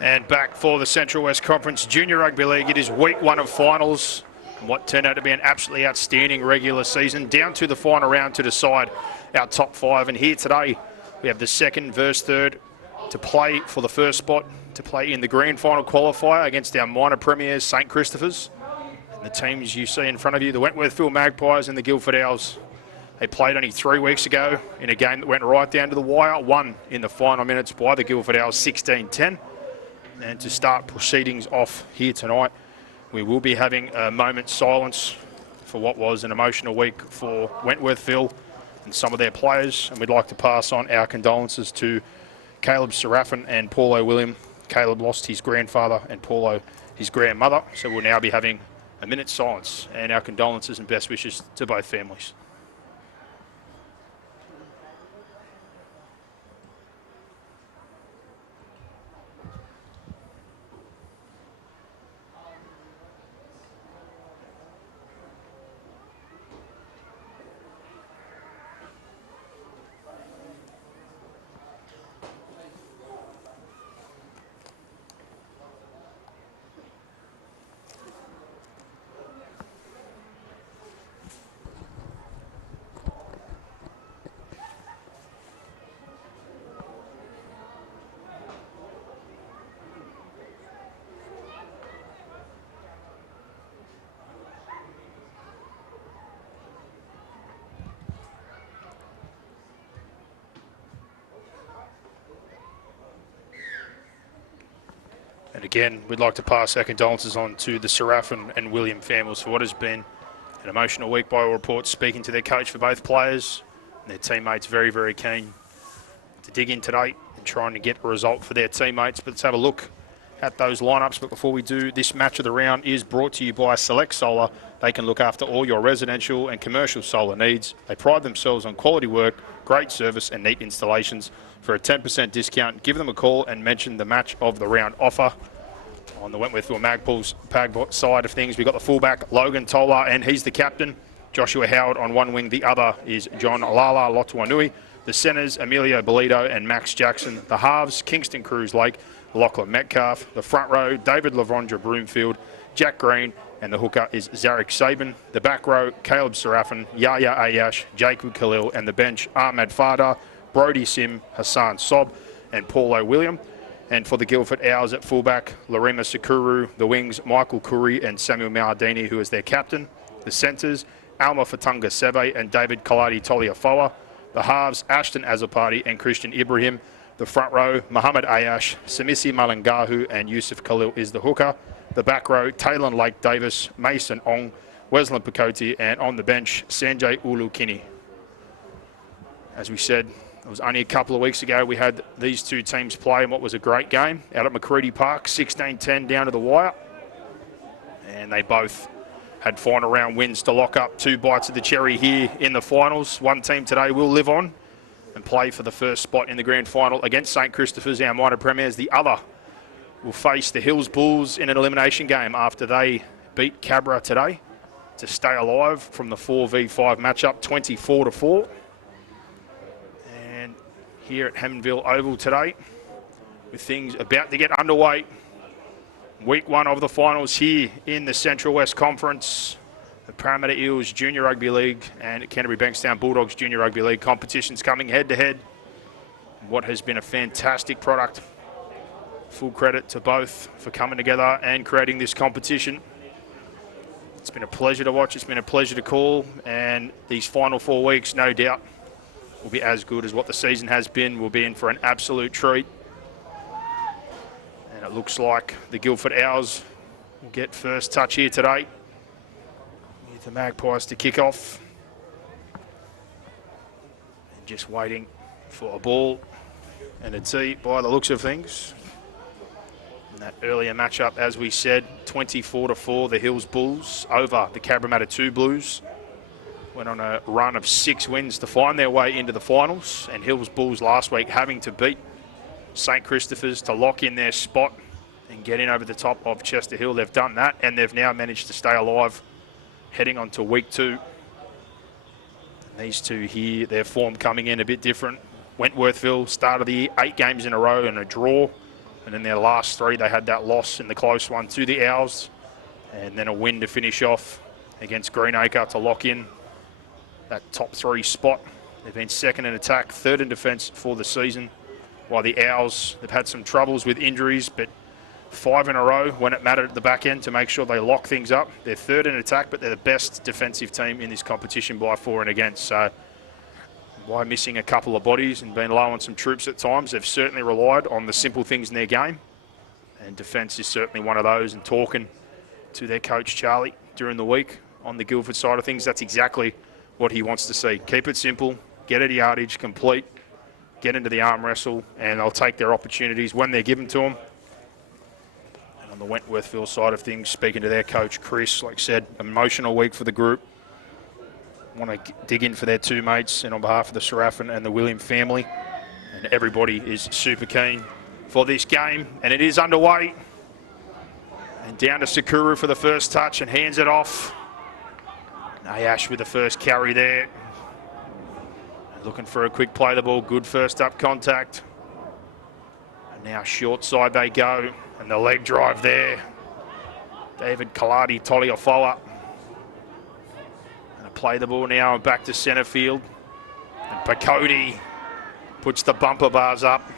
And back for the Central West Conference Junior Rugby League. It is week 1 of finals. What turned out to be an absolutely outstanding regular season. Down to the final round to decide our top 5. And here today, we have the second versus third to play for the first spot, to play in the grand final qualifier against our minor premiers, St Christopher's. And the teams you see in front of you, the Wentworthville Magpies and the Guildford Owls. They played only 3 weeks ago in a game that went right down to the wire, won in the final minutes by the Guildford Owls 16-10. And to start proceedings off here tonight, we will be having a moment's silence for what was an emotional week for Wentworthville and some of their players. And we'd like to pass on our condolences to Caleb Serafin and Paulo William. Caleb lost his grandfather and Paulo his grandmother. So we'll now be having a minute's silence, and our condolences and best wishes to both families. And again, we'd like to pass our condolences on to the Serafin and William families for what has been an emotional week by all reports, speaking to their coach for both players and their teammates. Very, very keen to dig in today and trying to get a result for their teammates. But let's have a look at those lineups. But before we do, this match of the round is brought to you by Select Solar. They can look after all your residential and commercial solar needs. They pride themselves on quality work, great service and neat installations. For a 10% discount, give them a call and mention the match of the round offer. On the Wentworthville Magpies side of things, we've got the fullback, Logan Tolar, and he's the captain. Joshua Howard on one wing. The other is John Lala Lotuanui. The centres, Emilio Bolito and Max Jackson. The halves, Kingston Cruz Lake, Lachlan Metcalf. The front row, David Lavondra Broomfield, Jack Green, and the hooker is Zarek Sabin. The back row, Caleb Serafin, Yahya Ayash, Jacob Khalil, and the bench, Ahmed Fada, Brody Sim, Hassan Sob, and Paulo William. And for the Guildford Owls at fullback, Larima Sakuru. The wings, Michael Curry and Samuel Maladini, who is their captain. The centres, Alma Fatunga Seve and David Kaladi Toliafoa. The halves, Ashton Azapati and Christian Ibrahim. The front row, Muhammad Ayash, Samisi Malangahu and Yusuf Khalil is the hooker. The back row, Taylon Lake Davis, Mason Ong, Wesleyan Pakoti, and on the bench, Sanjay Ulukini. As we said, it was only a couple of weeks ago we had these two teams play in what was a great game out at Macready Park, 16-10 down to the wire. And they both had final round wins to lock up 2 bites of the cherry here in the finals. One team today will live on and play for the first spot in the grand final against St Christopher's, our minor premiers. The other will face the Hills Bulls in an elimination game after they beat Cabra today to stay alive from the 4v5 matchup, 24-4. And here at Hammondville Oval today, with things about to get underway. Week 1 of the finals here in the Central West Conference. The Parramatta Eels Junior Rugby League and Canterbury Bankstown Bulldogs Junior Rugby League competitions coming head to head. What has been a fantastic product. Full credit to both for coming together and creating this competition. It's been a pleasure to watch. It's been a pleasure to call. And these final 4 weeks, no doubt, will be as good as what the season has been. We'll be in for an absolute treat. And it looks like the Guildford Owls will get first touch here today. With the Magpies to kick off. And just waiting for a ball and a tee by the looks of things. In that earlier matchup, as we said, 24-4, the Hills Bulls over the Cabramatta 2 Blues. Went on a run of 6 wins to find their way into the finals. And Hills Bulls last week having to beat St Christopher's to lock in their spot and get in over the top of Chester Hill. They've done that, and they've now managed to stay alive heading on to week 2. And these two here, their form coming in a bit different. Wentworthville, start of the year, 8 games in a row and a draw. And in their last 3, they had that loss in the close one to the Owls, and then a win to finish off against Greenacre to lock in that top 3 spot. They've been second in attack, third in defence for the season, while the Owls, they've had some troubles with injuries, but 5 in a row when it mattered at the back end to make sure they lock things up. They're third in attack, but they're the best defensive team in this competition by for and against. So by missing a couple of bodies and being low on some troops at times, they've certainly relied on the simple things in their game. And defence is certainly one of those. And talking to their coach, Charlie, during the week on the Guildford side of things, that's exactly what he wants to see. Keep it simple, get at yardage, complete, get into the arm wrestle, and they'll take their opportunities when they're given to them. And on the Wentworthville side of things, speaking to their coach, Chris, like I said, emotional week for the group. Want to dig in for their 2 mates, and on behalf of the Seraphin and the William family. And everybody is super keen for this game, and it is underway. And down to Sakuru for the first touch and hands it off. Ayash with the first carry there. Looking for a quick play the ball, good first up contact. And now short side they go, and the leg drive there. David Kaladi Toliofoa. And play the ball now and back to centre field. And Pakoti puts the bumper bars up.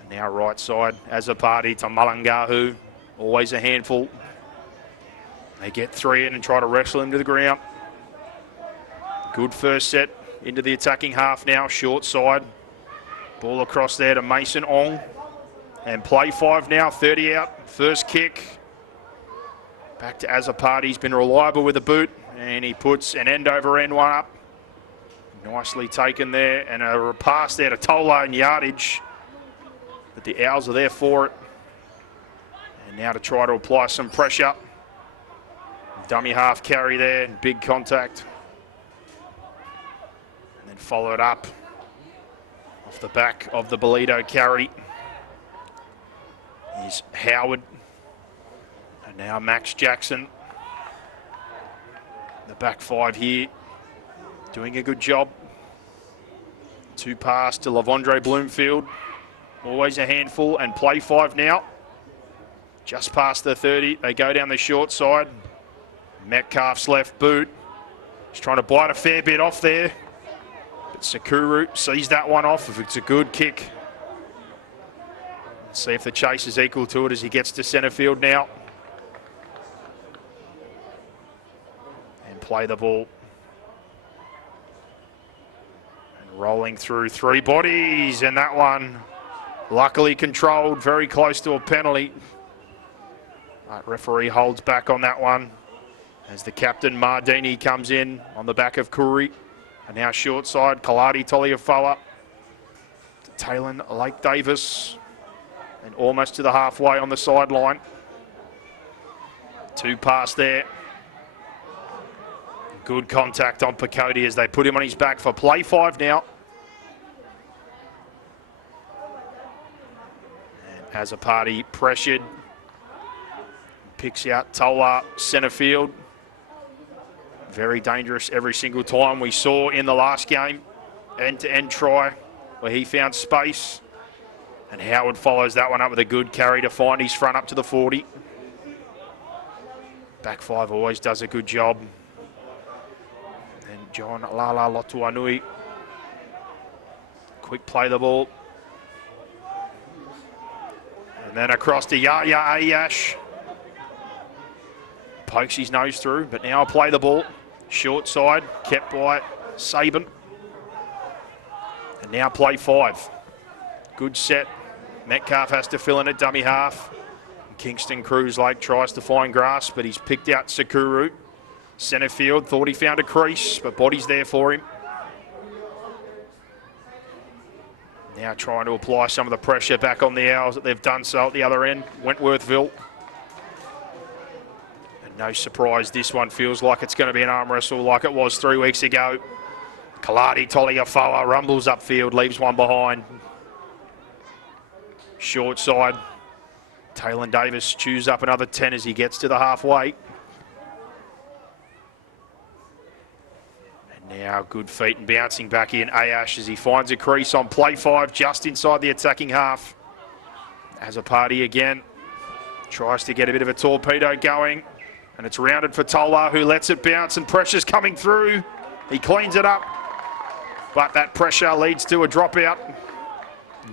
And now right side, Azapati to Malangahu. Always a handful. They get 3 in and try to wrestle him to the ground. Good first set. Into the attacking half now, short side. Ball across there to Mason Ong. And play 5 now, 30 out. First kick. Back to Azapati. He's been reliable with the boot. And he puts an end over end one up. Nicely taken there. And a pass there to Tola and yardage. But the Owls are there for it. And now to try to apply some pressure. Dummy half carry there. Big contact. Follow it up off the back of the Bolito carry is Howard, and now Max Jackson. The back 5 here doing a good job. 2 pass to Lavondre Bloomfield, always a handful, and play 5 now. Just past the 30, they go down the short side. Metcalf's left boot. He's trying to bite a fair bit off there. But Sakuru sees that one off if it's a good kick. Let's see if the chase is equal to it as he gets to centre field now. And play the ball. And rolling through 3 bodies, and that one luckily controlled, very close to a penalty. Right, referee holds back on that one as the captain Mardini comes in on the back of Kuri. And now short side, Kaladi Toliofoa to Talon Lake Davis. And almost to the halfway on the sideline. 2 pass there. Good contact on Pakoti as they put him on his back for play 5 now. And Azapati pressured. Picks out Tola, centre field. Very dangerous every single time. We saw in the last game, end-to-end try, where he found space. And Howard follows that one up with a good carry to find his front up to the 40. Back 5 always does a good job. And John Lala Lotuanui. Quick play the ball. And then across to Yaya Ayash. Pokes his nose through, but now play the ball. Short side, kept by Saban. And now play 5. Good set. Metcalf has to fill in at dummy half. Kingston Cruise Lake tries to find grass, but he's picked out Sakuru. Centre field, thought he found a crease, but body's there for him. Now trying to apply some of the pressure back on the Owls that they've done so at the other end. Wentworthville. No surprise, this one feels like it's going to be an arm wrestle like it was 3 weeks ago. Kaladi Toliofoa rumbles upfield, leaves one behind. Short side. Talon Davis chews up another 10 as he gets to the halfway. And now good feet and bouncing back in Ayash as he finds a crease on play 5 just inside the attacking half. As a party again, tries to get a bit of a torpedo going, and it's rounded for Tola, who lets it bounce, and pressure's coming through. He cleans it up, but that pressure leads to a dropout.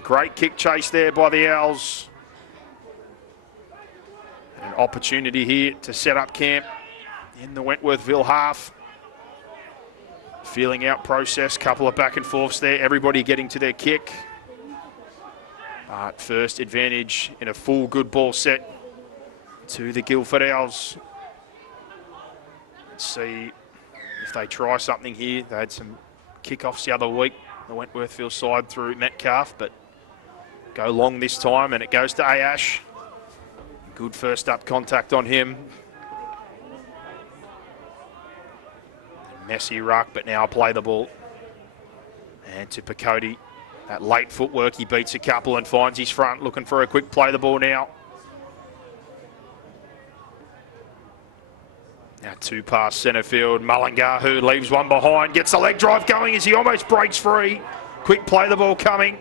Great kick chase there by the Owls. An opportunity here to set up camp in the Wentworthville half. Feeling out process, couple of back and forths there, everybody getting to their kick. But first advantage in a full good ball set to the Guildford Owls. Let's see if they try something here. They had some kickoffs the other week, the Wentworthville side through Metcalf, but go long this time, and it goes to Ayash. Good first up contact on him. Messy ruck, but now play the ball. And to Picotti. That late footwork, he beats a couple and finds his front, looking for a quick play the ball now. Now two past centre field. Mullingar, who leaves one behind, gets the leg drive going as he almost breaks free. Quick play the ball coming.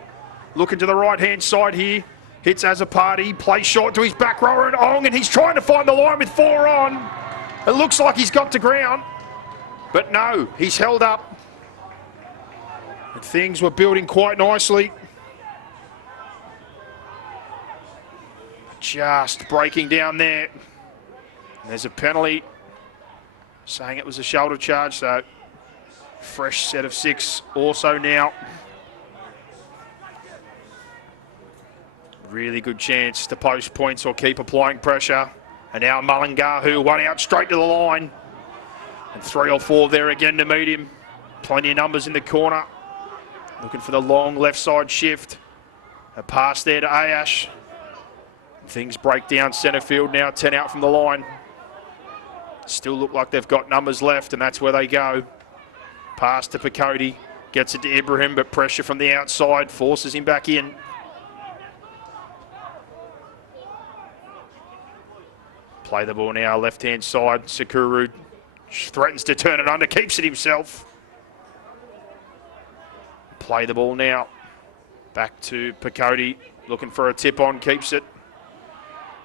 Looking to the right-hand side here. Hits as a party, plays short to his back rower and Ong, and he's trying to find the line with 4 on. It looks like he's got to ground, but no, he's held up. And things were building quite nicely. Just breaking down there. And there's a penalty saying it was a shoulder charge, so fresh set of 6 also now. Really good chance to post points or keep applying pressure. And now Mullingar, who won out straight to the line. And 3 or 4 there again to meet him. Plenty of numbers in the corner. Looking for the long left side shift. A pass there to Ayash. Things break down centre field now, 10 out from the line. Still look like they've got numbers left, and that's where they go. Pass to Picotti. Gets it to Ibrahim, but pressure from the outside forces him back in. Play the ball now, left-hand side. Sakuru threatens to turn it under, keeps it himself. Play the ball now. Back to Picotti, looking for a tip on, keeps it.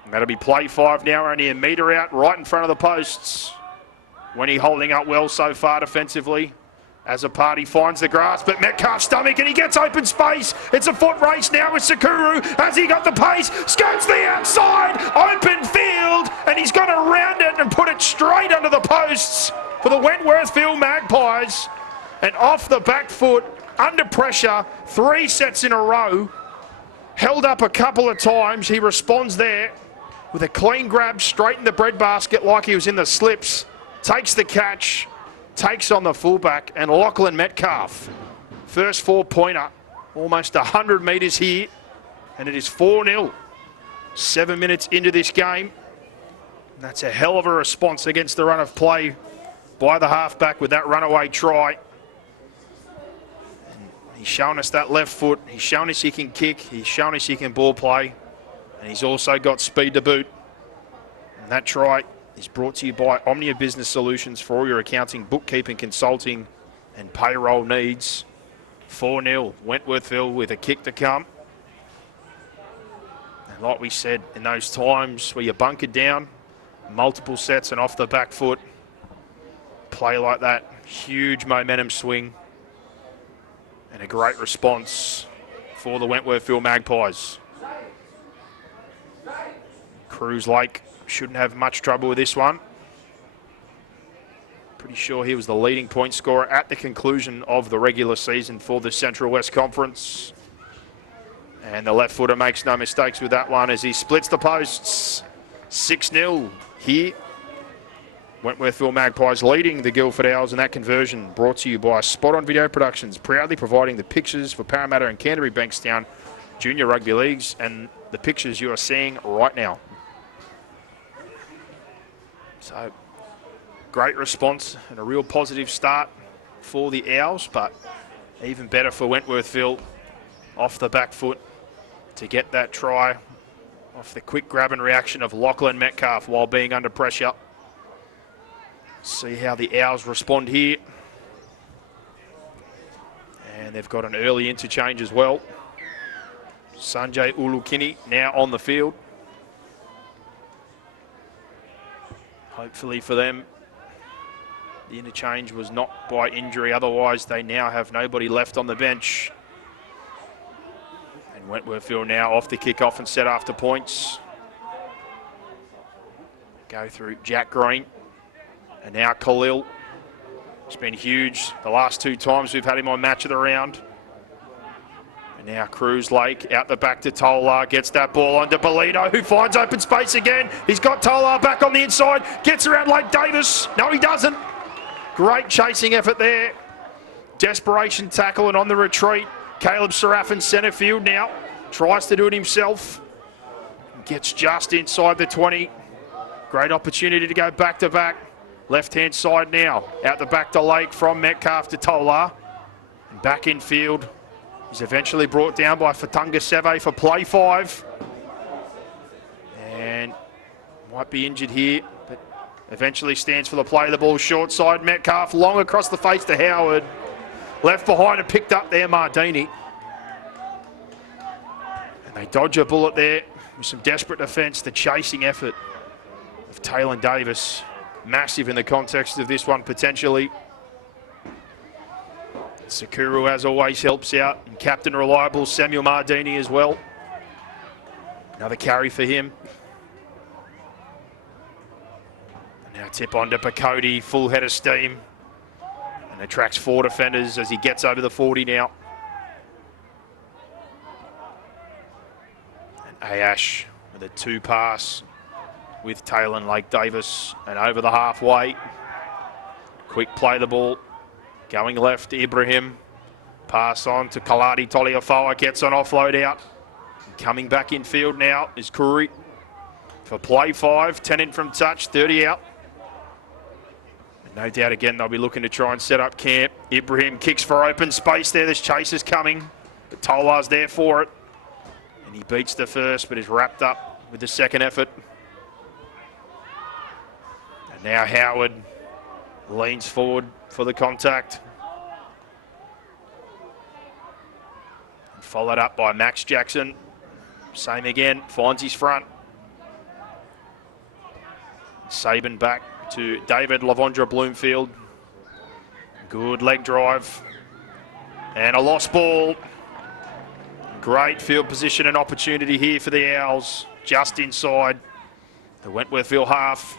And that'll be play 5 now, only a metre out, right in front of the posts. Wenny holding up well so far defensively. As a party finds the grass, but Metcalf's stomach, and he gets open space. It's a foot race now with Sakuru. Has he got the pace? Skirts the outside, open field, and he's going to round it and put it straight under the posts for the Wentworthville Magpies. And off the back foot, under pressure, 3 sets in a row. Held up a couple of times. He responds there with a clean grab straight in the breadbasket like he was in the slips. Takes the catch. Takes on the fullback, and Lachlan Metcalf. First 4-pointer, almost 100 metres here, and it is 4-0. 7 minutes into this game. That's a hell of a response against the run of play by the halfback with that runaway try. And he's shown us that left foot, he's shown us he can kick, he's shown us he can ball play, and he's also got speed to boot. And that try is brought to you by Omnia Business Solutions for all your accounting, bookkeeping, consulting and payroll needs. 4-0, Wentworthville with a kick to come. And like we said, in those times where you bunkered down, multiple sets and off the back foot, play like that, huge momentum swing and a great response for the Wentworthville Magpies. Cruz Lake shouldn't have much trouble with this one. Pretty sure he was the leading point scorer at the conclusion of the regular season for the Central West Conference. And the left footer makes no mistakes with that one as he splits the posts. 6-0 here. Wentworthville Magpies leading the Guildford Owls, and that conversion brought to you by Spot On Video Productions, proudly providing the pictures for Parramatta and Canterbury Bankstown Junior Rugby Leagues, and the pictures you are seeing right now. So, great response and a real positive start for the Owls, but even better for Wentworthville off the back foot to get that try off the quick grab and reaction of Lachlan Metcalf while being under pressure. See how the Owls respond here. And they've got an early interchange as well. Sanjay Ulukini now on the field. Hopefully for them, the interchange was not by injury. Otherwise, they now have nobody left on the bench. And Wentworthville now off the kick-off and set after points. Go through Jack Green. And now Khalil. It's been huge the last 2 times we've had him on match of the round. And now Cruz Lake out the back to Tolar. Gets that ball onto Bolito, who finds open space again. He's got Tolar back on the inside. Gets around Lake Davis. No, he doesn't. Great chasing effort there. Desperation tackle and on the retreat. Caleb Serafin centre field now. Tries to do it himself. Gets just inside the 20. Great opportunity to go back to back. Left-hand side now. Out the back to Lake from Metcalf to Tolar. And back in field. He's eventually brought down by Fatunga Seve for play 5. And might be injured here, but eventually stands for the play. The ball short side. Metcalf long across the face to Howard. Left behind and picked up there, Mardini. And they dodge a bullet there with some desperate defence. The chasing effort of Taylor Davis. Massive in the context of this one, potentially. Sakuru, as always, helps out. And captain reliable, Samuel Mardini as well. Another carry for him. And now tip on to Pacody, full head of steam. And attracts 4 defenders as he gets over the 40 now. And Ayash with a 2 pass with Taylor and Lake Davis. And over the halfway. Quick play the ball. Going left, Ibrahim. Pass on to Kaladi Toliafoa. Gets an offload out. Coming back in field now is Kuri. For play 5, 10 in from touch, 30 out. And no doubt again they'll be looking to try and set up camp. Ibrahim kicks for open space there. There's chasers coming. But Tolar's there for it. And he beats the first but is wrapped up with the second effort. And now Howard leans forward for the contact. And followed up by Max Jackson. Same again, finds his front. Sabin back to David Lavondra Bloomfield. Good leg drive. And a lost ball. Great field position and opportunity here for the Owls. Just inside the Wentworthville half.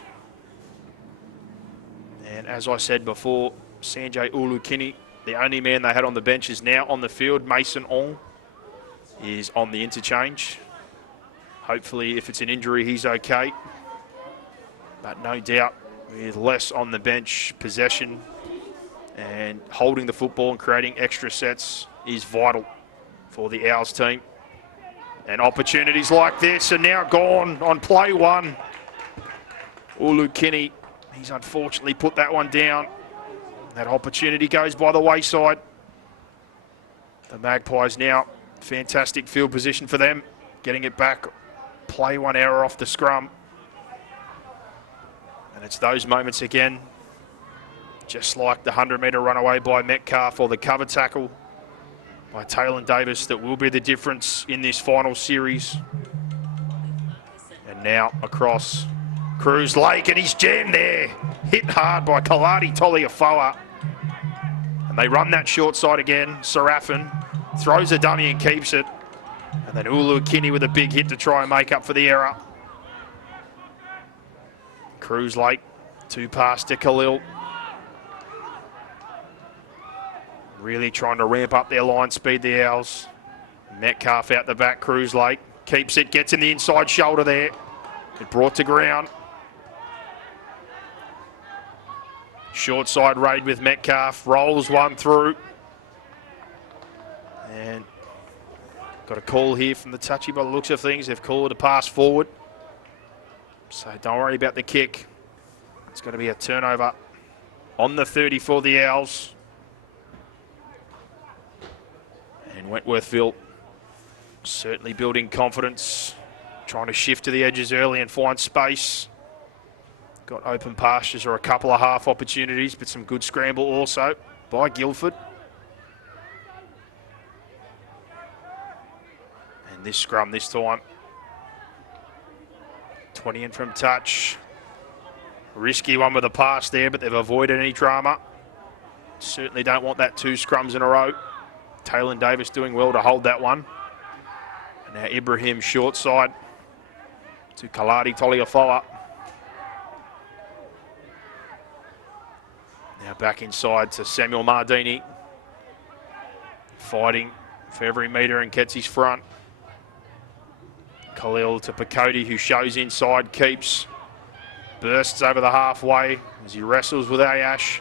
And as I said before, Sanjay Ulukini, the only man they had on the bench, is now on the field. Mason Ong is on the interchange. Hopefully, if it's an injury, he's okay. But no doubt, with less on the bench, possession and holding the football and creating extra sets is vital for the Owls team. And opportunities like this are now gone on play 1. Ulukini, he's unfortunately put that one down. That opportunity goes by the wayside. The Magpies now, fantastic field position for them. Getting it back, play 1 error off the scrum. And it's those moments again, just like the 100-metre runaway by Metcalf or the cover tackle by Taylor Davis, that will be the difference in this final series. And now across Cruz Lake, and he's jammed there. Hit hard by Kaladi Toliafoa. And they run that short side again. Serafin throws a dummy and keeps it. And then Ulukini with a big hit to try and make up for the error. Cruz Lake, 2 pass to Khalil. Really trying to ramp up their line speed, the Owls. Metcalf out the back, Cruz Lake. Keeps it, gets in the inside shoulder there. It brought to ground. Short side raid with Metcalf. Rolls one through. And got a call here from the touchy by the looks of things. They've called a pass forward. So don't worry about the kick. It's going to be a turnover on the 30 for the Owls. And Wentworthville certainly building confidence. Trying to shift to the edges early and find space. Got open pastures or a couple of half opportunities, but some good scramble also by Guildford. And this scrum this time. 20 in from touch. Risky one with a pass there, but they've avoided any drama. Certainly don't want that 2 scrums in a row. Taylor Davis doing well to hold that one. And now Ibrahim short side to Kaladi Toliafoa. Now back inside to Samuel Mardini. Fighting for every metre in Ketsy's front. Khalil to Picoti, who shows inside, keeps. Bursts over the halfway as he wrestles with Ayash.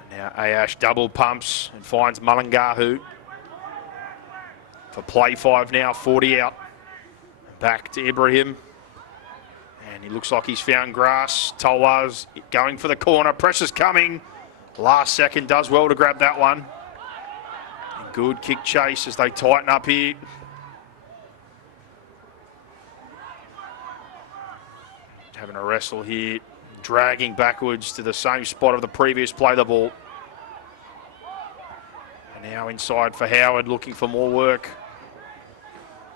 And now Ayash double pumps and finds Mullingahu. For play 5 now, 40 out. Back to Ibrahim. And he looks like he's found grass. Tolwa's going for the corner. Pressure's coming. Last second does well to grab that one. And good kick chase as they tighten up here. Having a wrestle here. Dragging backwards to the same spot of the previous play the ball. And now inside for Howard, looking for more work.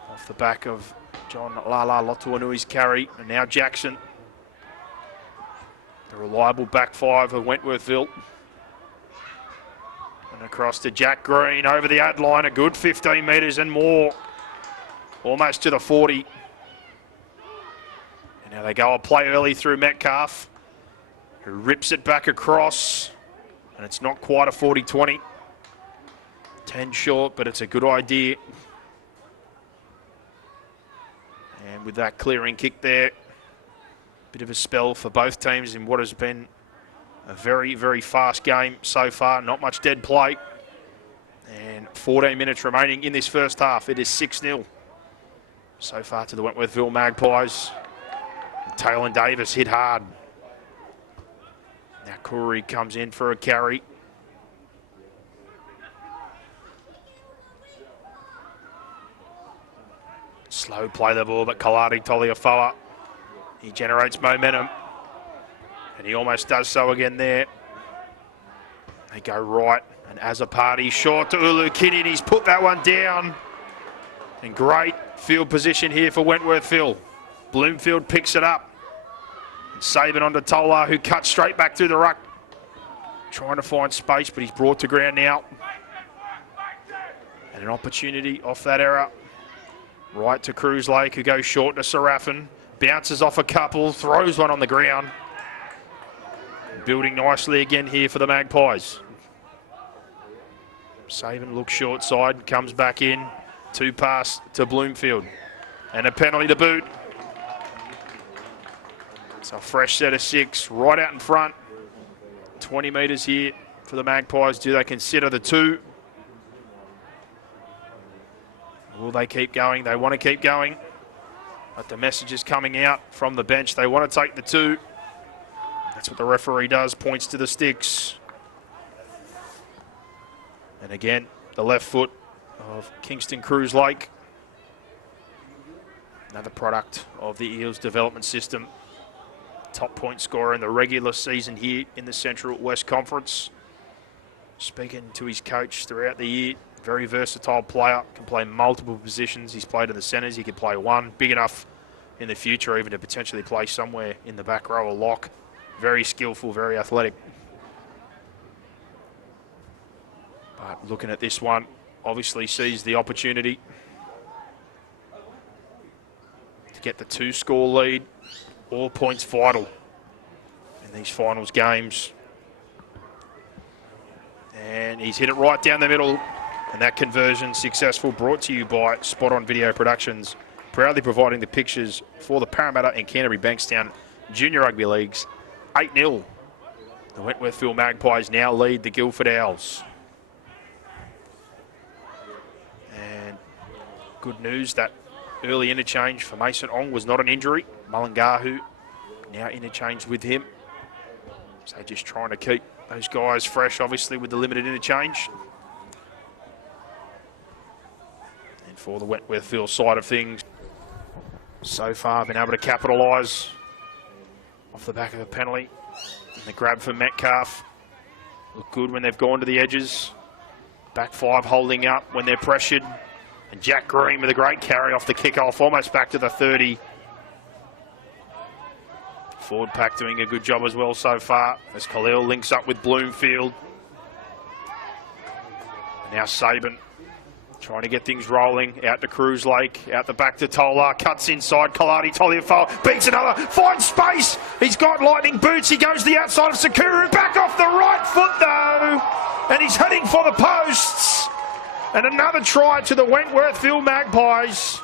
Off the back of John Lala Lotuanui's carry. And now Jackson. The reliable back 5 of Wentworthville. And across to Jack Green over the ad line. A good 15 metres and more. Almost to the 40. And now they go a play early through Metcalf, who rips it back across. And it's not quite a 40-20. 10 short, but it's a good idea. And with that clearing kick there, bit of a spell for both teams in what has been a very, very fast game so far. Not much dead play. And 14 minutes remaining in this first half. It is 6-0 so far to the Wentworthville Magpies. Taylor Davis hit hard. Now Corey comes in for a carry. Slow play the ball, but Kaladi Toliafoa, he generates momentum. And he almost does so again there. They go right, and as a party, short to Ulu Kini, and he's put that one down. And great field position here for Wentworthville. Bloomfield picks it up. And save it onto Tola, who cuts straight back through the ruck. Trying to find space, but he's brought to ground now. And an opportunity off that error. Right to Cruz Lake, who goes short to Serafin. Bounces off a couple, throws one on the ground. Building nicely again here for the Magpies. Saban looks short side, comes back in. 2 pass to Bloomfield. And a penalty to boot. It's a fresh set of 6 right out in front. 20 metres here for the Magpies. Do they consider the 2? Will they keep going? They want to keep going. But the message is coming out from the bench. They want to take the 2. That's what the referee does, points to the sticks. And again, the left foot of Kingston Cruz Lake. Another product of the Eels development system. Top point scorer in the regular season here in the Central West Conference. Speaking to his coach throughout the year. Very versatile player, can play multiple positions. He's played in the centres, he could play 1. Big enough in the future even to potentially play somewhere in the back row or lock. Very skillful, very athletic. But looking at this one, obviously sees the opportunity to get the 2-score lead. All points vital in these finals games. And he's hit it right down the middle. And that conversion successful, brought to you by Spot On Video Productions, proudly providing the pictures for the Parramatta and Canterbury Bankstown Junior Rugby Leagues. 8-0. The Wentworthville Magpies now lead the Guildford Owls. And good news, that early interchange for Mason Ong was not an injury. Mullingahu now interchanged with him. So just trying to keep those guys fresh, obviously, with the limited interchange. For the Wentworthville side of things, so far been able to capitalise off the back of a penalty. And the grab for Metcalf look good when they've gone to the edges. Back five holding up when they're pressured. And Jack Green with a great carry off the kickoff, almost back to the 30. Forward pack doing a good job as well so far as Khalil links up with Bloomfield. Now Saban trying to get things rolling. Out to Cruz Lake, out the back to Tolar, cuts inside, Kaladi Toliafoa beats another, finds space. He's got lightning boots, he goes to the outside of Sakuru, back off the right foot though, and he's heading for the posts. And another try to the Wentworthville Magpies.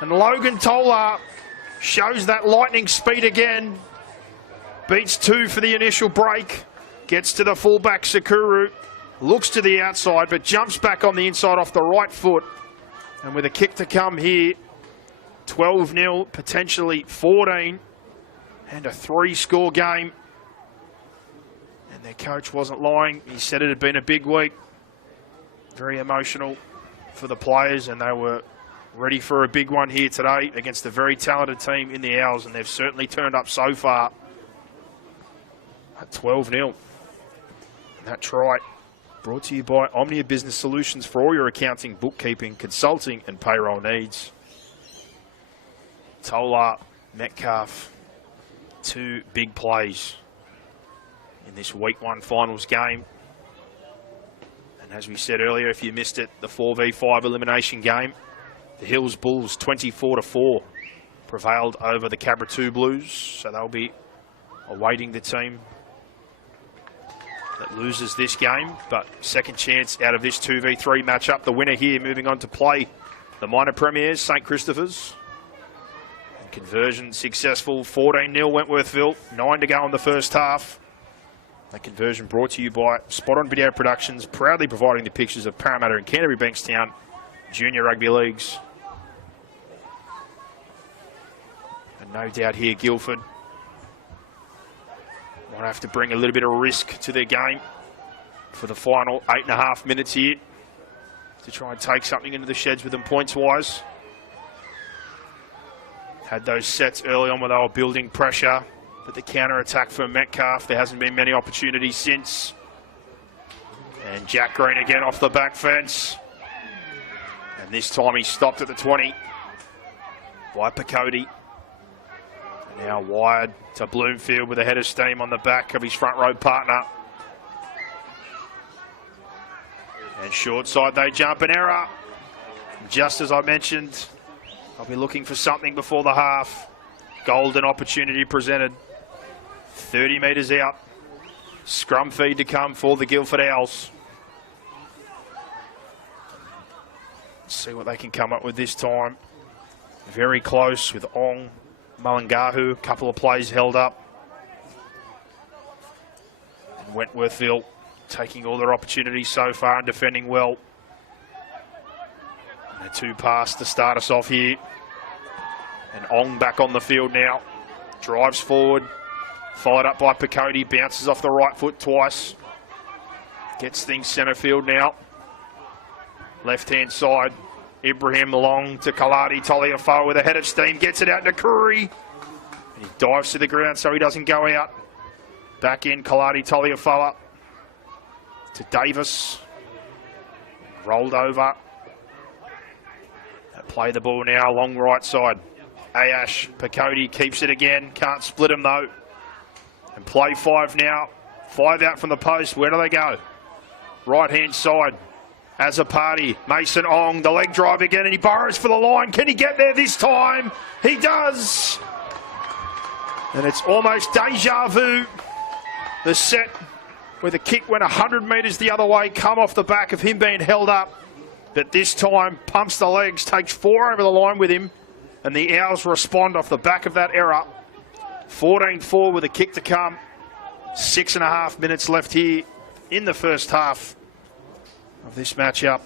And Logan Tolar shows that lightning speed again. Beats two for the initial break. Gets to the fullback Sakuru. Looks to the outside, but jumps back on the inside off the right foot. And with a kick to come here, 12-0, potentially 14. And a 3-score game. And their coach wasn't lying. He said it had been a big week. Very emotional for the players, and they were ready for a big one here today against a very talented team in the Owls, and they've certainly turned up so far at 12-0. And that try brought to you by Omnia Business Solutions for all your accounting, bookkeeping, consulting and payroll needs. Tolar, Metcalf, two big plays in this week one finals game. And as we said earlier, if you missed it, the 4v5 elimination game, the Hills Bulls 24-4 prevailed over the Cabra Blues. So they'll be awaiting the team that loses this game. But second chance out of this 2v3 matchup. The winner here moving on to play the minor premiers, St. Christopher's. And conversion successful, 14-0 Wentworthville, 9 to go in the first half. That conversion brought to you by Spot On Video Productions, proudly providing the pictures of Parramatta and Canterbury Bankstown Junior Rugby Leagues. And no doubt here, Guildford might have to bring a little bit of risk to their game for the final 8.5 minutes here to try and take something into the sheds with them points-wise. Had those sets early on where they were building pressure. But the counter-attack for Metcalf, there hasn't been many opportunities since. And Jack Green again off the back fence. And this time he stopped at the 20 by Picotti. And now wired to Bloomfield with a head of steam on the back of his front row partner. And short side they jump, an error. Just as I mentioned, I'll be looking for something before the half. Golden opportunity presented. 30 metres out. Scrum feed to come for the Guildford Owls. Let's see what they can come up with this time. Very close with Ong, Mulungahu. A couple of plays held up. And Wentworthville taking all their opportunities so far and defending well. And a two pass to start us off here. And Ong back on the field now. Drives forward. Followed up by Picotti. Bounces off the right foot twice. Gets things centre field now. Left-hand side. Ibrahim long to Kaladi Toliafoa with a head of steam. Gets it out to Curry. And he dives to the ground so he doesn't go out. Back in Kaladi Toliafoa to Davis. Rolled over. Play the ball now along right side. Ayash, Picotti keeps it again. Can't split him though. And play 5 now. 5 out from the post. Where do they go? Right hand side. As a party. Mason Ong, the leg drive again, and he burrows for the line. Can he get there this time? He does. And it's almost deja vu. The set where the kick went 100 metres the other way, come off the back of him being held up. But this time, pumps the legs, takes 4 over the line with him. And the Owls respond off the back of that error. 14-4 with a kick to come. 6.5 minutes left here in the first half of this matchup.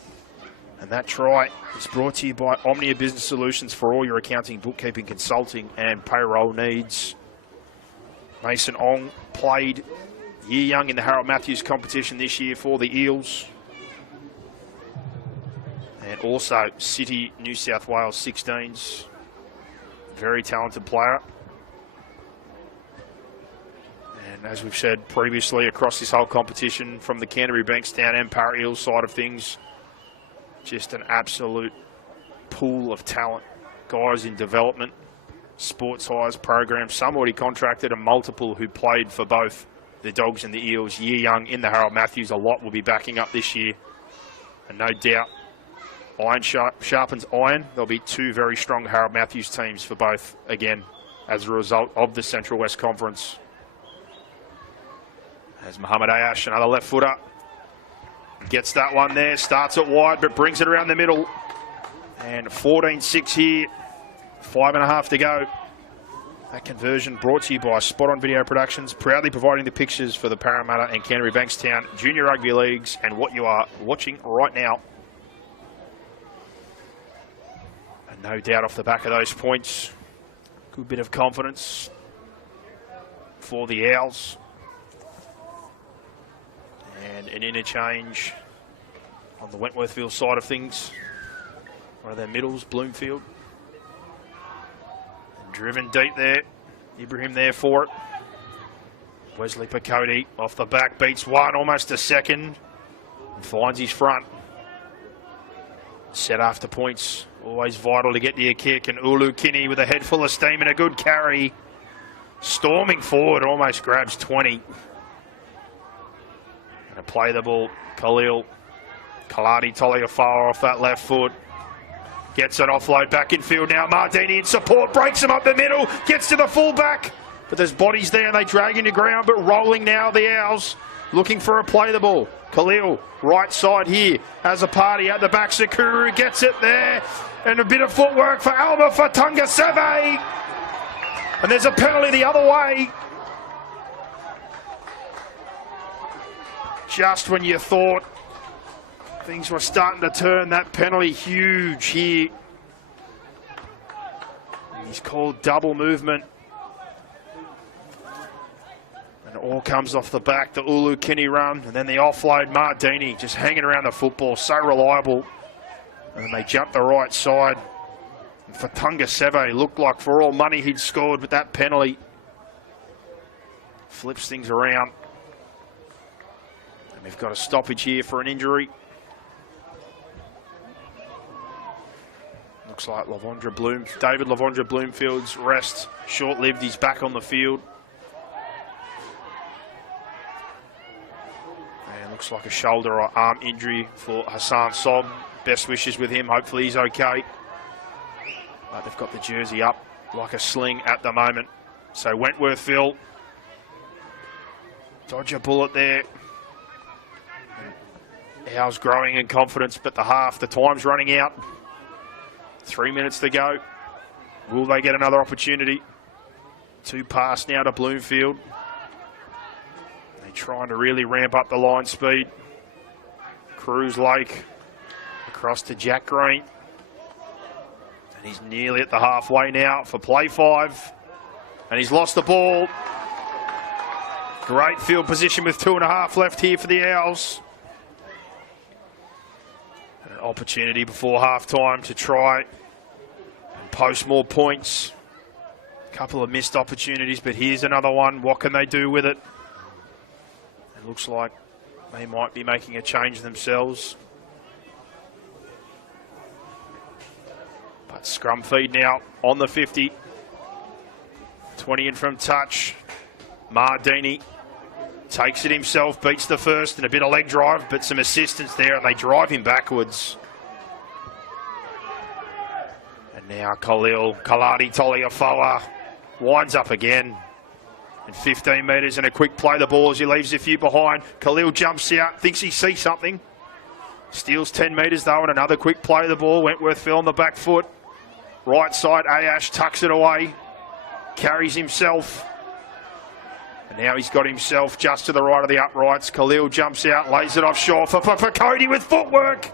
And that try is brought to you by Omnia Business Solutions for all your accounting, bookkeeping, consulting and payroll needs. Mason Ong played year young in the Harold Matthews competition this year for the Eels. And also City New South Wales 16s. Very talented player. And And as we've said previously across this whole competition, from the Canterbury Bankstown and Para Eels side of things, just an absolute pool of talent. Guys in development, sports highs programs, some already contracted and multiple who played for both the Dogs and the Eels year young in the Harold Matthews. A lot will be backing up this year. And no doubt, iron sharpens iron. There'll be two very strong Harold Matthews teams for both, again, as a result of the Central West Conference. As Muhammad Ayash, another left footer, gets that one there, starts it wide, but brings it around the middle. And 14-6 here, 5.5 to go. That conversion brought to you by Spot On Video Productions, proudly providing the pictures for the Parramatta and Canterbury Bankstown Junior Rugby Leagues and what you are watching right now. And no doubt off the back of those points, good bit of confidence for the Owls. And an interchange on the Wentworthville side of things. One of their middles, Bloomfield. Driven deep there. Ibrahim there for it. Wesley Picote off the back, beats one, almost a second. And finds his front. Set after points. Always vital to get to your kick. And Ulu Kinney with a head full of steam and a good carry. Storming forward, almost grabs 20. And a play the ball. Khalil. Kaladi Toliafawa off that left foot. Gets an offload back in field now. Mardini in support, breaks him up the middle, gets to the fullback. But there's bodies there and they drag into ground, but rolling now the Owls, looking for a play the ball. Khalil, right side here, has a party at the back. Sakuru gets it there. And a bit of footwork for Alma Fatunga Seve. And there's a penalty the other way. Just when you thought things were starting to turn, that penalty huge here. He's called double movement. And it all comes off the back, the Ulu Kinney run, and then the offload, Mardini just hanging around the football, so reliable. And they jump the right side. And Fatunga Seve looked like for all money he'd scored with that penalty. Flips things around. And we've got a stoppage here for an injury. Looks like David Lavondra Bloomfield's rest short-lived. He's back on the field. And looks like a shoulder or arm injury for Hassan Sob. Best wishes with him. Hopefully he's okay. But they've got the jersey up like a sling at the moment. So Wentworthville, dodge a bullet there. Owls growing in confidence, but the time's running out. 3 minutes to go. Will they get another opportunity? 2 pass now to Bloomfield. They're trying to really ramp up the line speed. Cruz Lake across to Jack Green. And he's nearly at the halfway now for play 5. And he's lost the ball. Great field position with 2.5 left here for the Owls. An opportunity before half-time to try and post more points. A couple of missed opportunities, but here's another one. What can they do with it? It looks like they might be making a change themselves. But scrum feed now on the 50. 20 in from touch. Mardini takes it himself, beats the first, and a bit of leg drive, but some assistance there, and they drive him backwards. And now Kaladi Toliafawa winds up again. And 15 metres and a quick play the ball as he leaves a few behind. Khalil jumps out, thinks he sees something. Steals 10 metres though, and another quick play the ball. Wentworthville on the back foot. Right side, Ayash tucks it away. Carries himself. And now he's got himself just to the right of the uprights. Khalil jumps out, lays it offshore for Cody with footwork.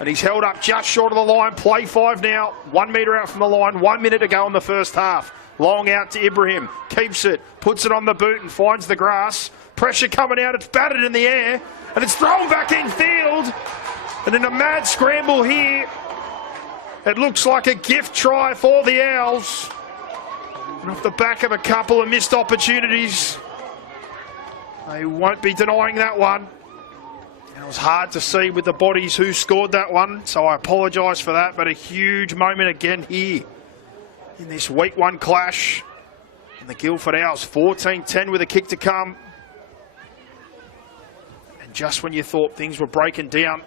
And he's held up just short of the line. Play 5 now. 1 metre out from the line. 1 minute to go in the first half. Long out to Ibrahim. Keeps it. Puts it on the boot and finds the grass. Pressure coming out. It's batted in the air. And it's thrown back in field. And in a mad scramble here, it looks like a gift try for the Owls. And off the back of a couple of missed opportunities, They won't be denying that one. And it was hard to see with the bodies who scored that one, so I apologise for that, but a huge moment again here in this week one clash. And the Guildford Owls 14-10 with a kick to come. And just when you thought things were breaking down,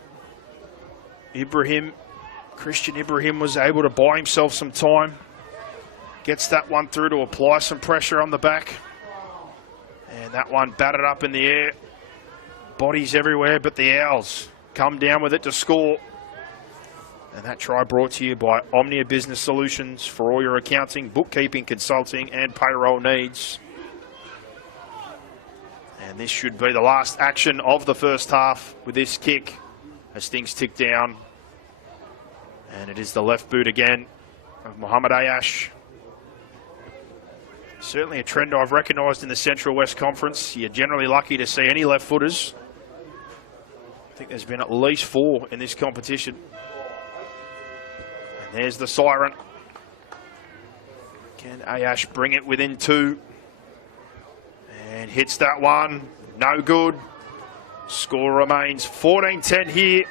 Christian Ibrahim was able to buy himself some time. Gets that one through to apply some pressure on the back. And that one batted up in the air. Bodies everywhere, but the Owls come down with it to score. And that try brought to you by Omnia Business Solutions for all your accounting, bookkeeping, consulting and payroll needs. And this should be the last action of the first half with this kick as things tick down. And it is the left boot again of Mohamed Ayash. Certainly a trend I've recognised in the Central West Conference. You're generally lucky to see any left footers. I think there's been at least 4 in this competition. And there's the siren. Can Ayash bring it within 2? And hits that one. No good. Score remains 14-10 here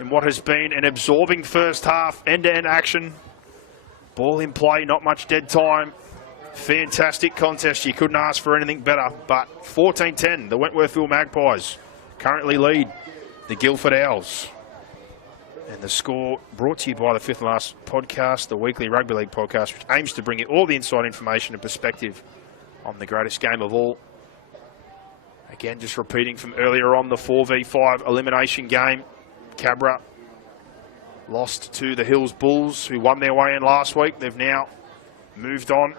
in what has been an absorbing first half. End-to-end action. Ball in play, not much dead time. Fantastic contest. You couldn't ask for anything better. But 14-10, the Wentworthville Magpies currently lead the Guildford Owls. And the score brought to you by the Fifth and Last podcast, the weekly rugby league podcast, which aims to bring you all the inside information and perspective on the greatest game of all. Again, just repeating from earlier on, the 4v5 elimination game. Cabra lost to the Hills Bulls, who won their way in last week. They've now moved on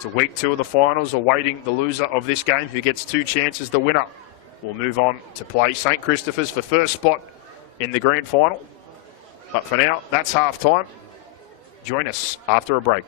to week 2 of the finals, awaiting the loser of this game, who gets 2 chances. The winner will move on to play St Christopher's for first spot in the grand final. But for now, that's half time. Join us after a break.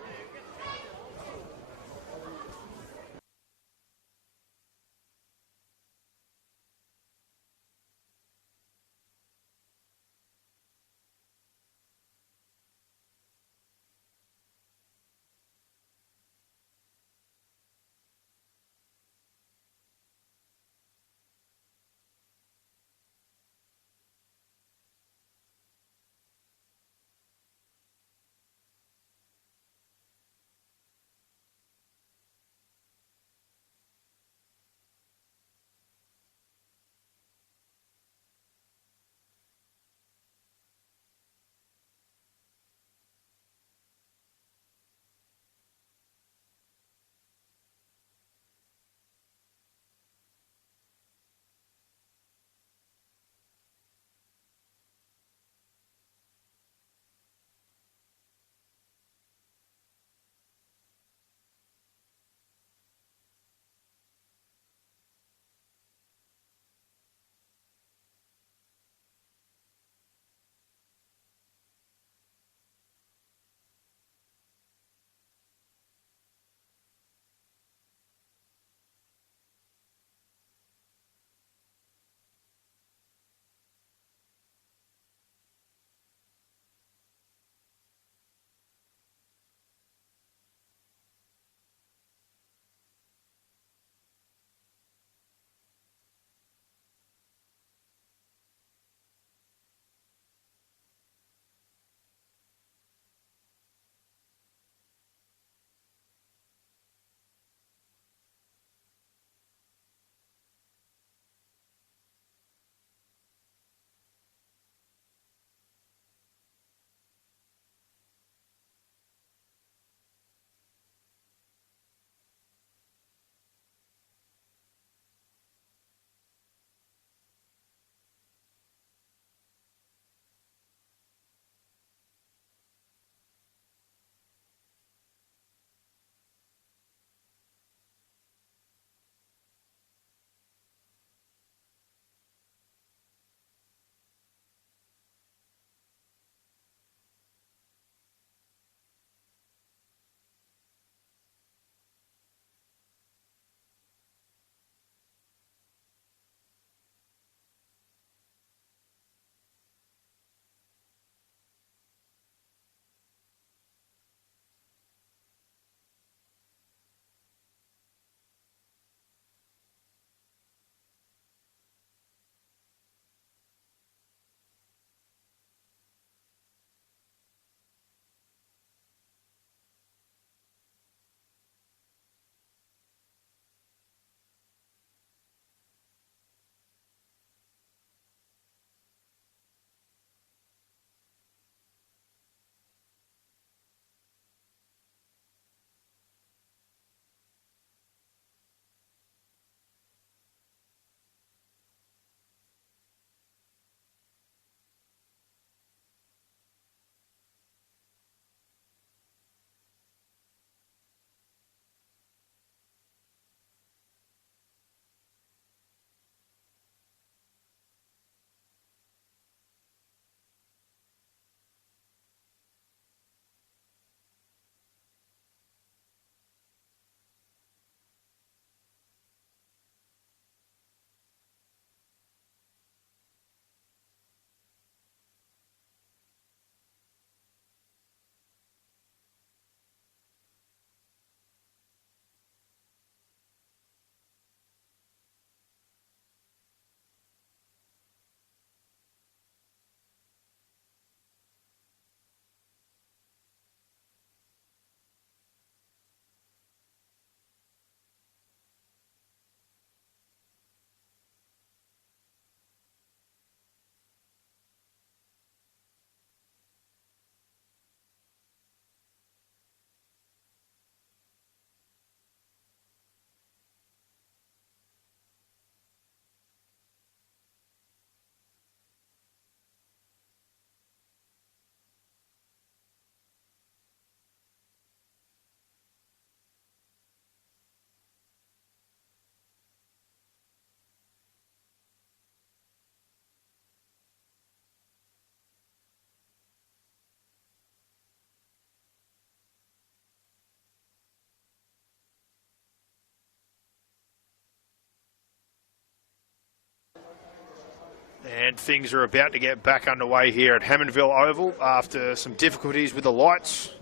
And things are about to get back underway here at Hammondville Oval after some difficulties with the lights.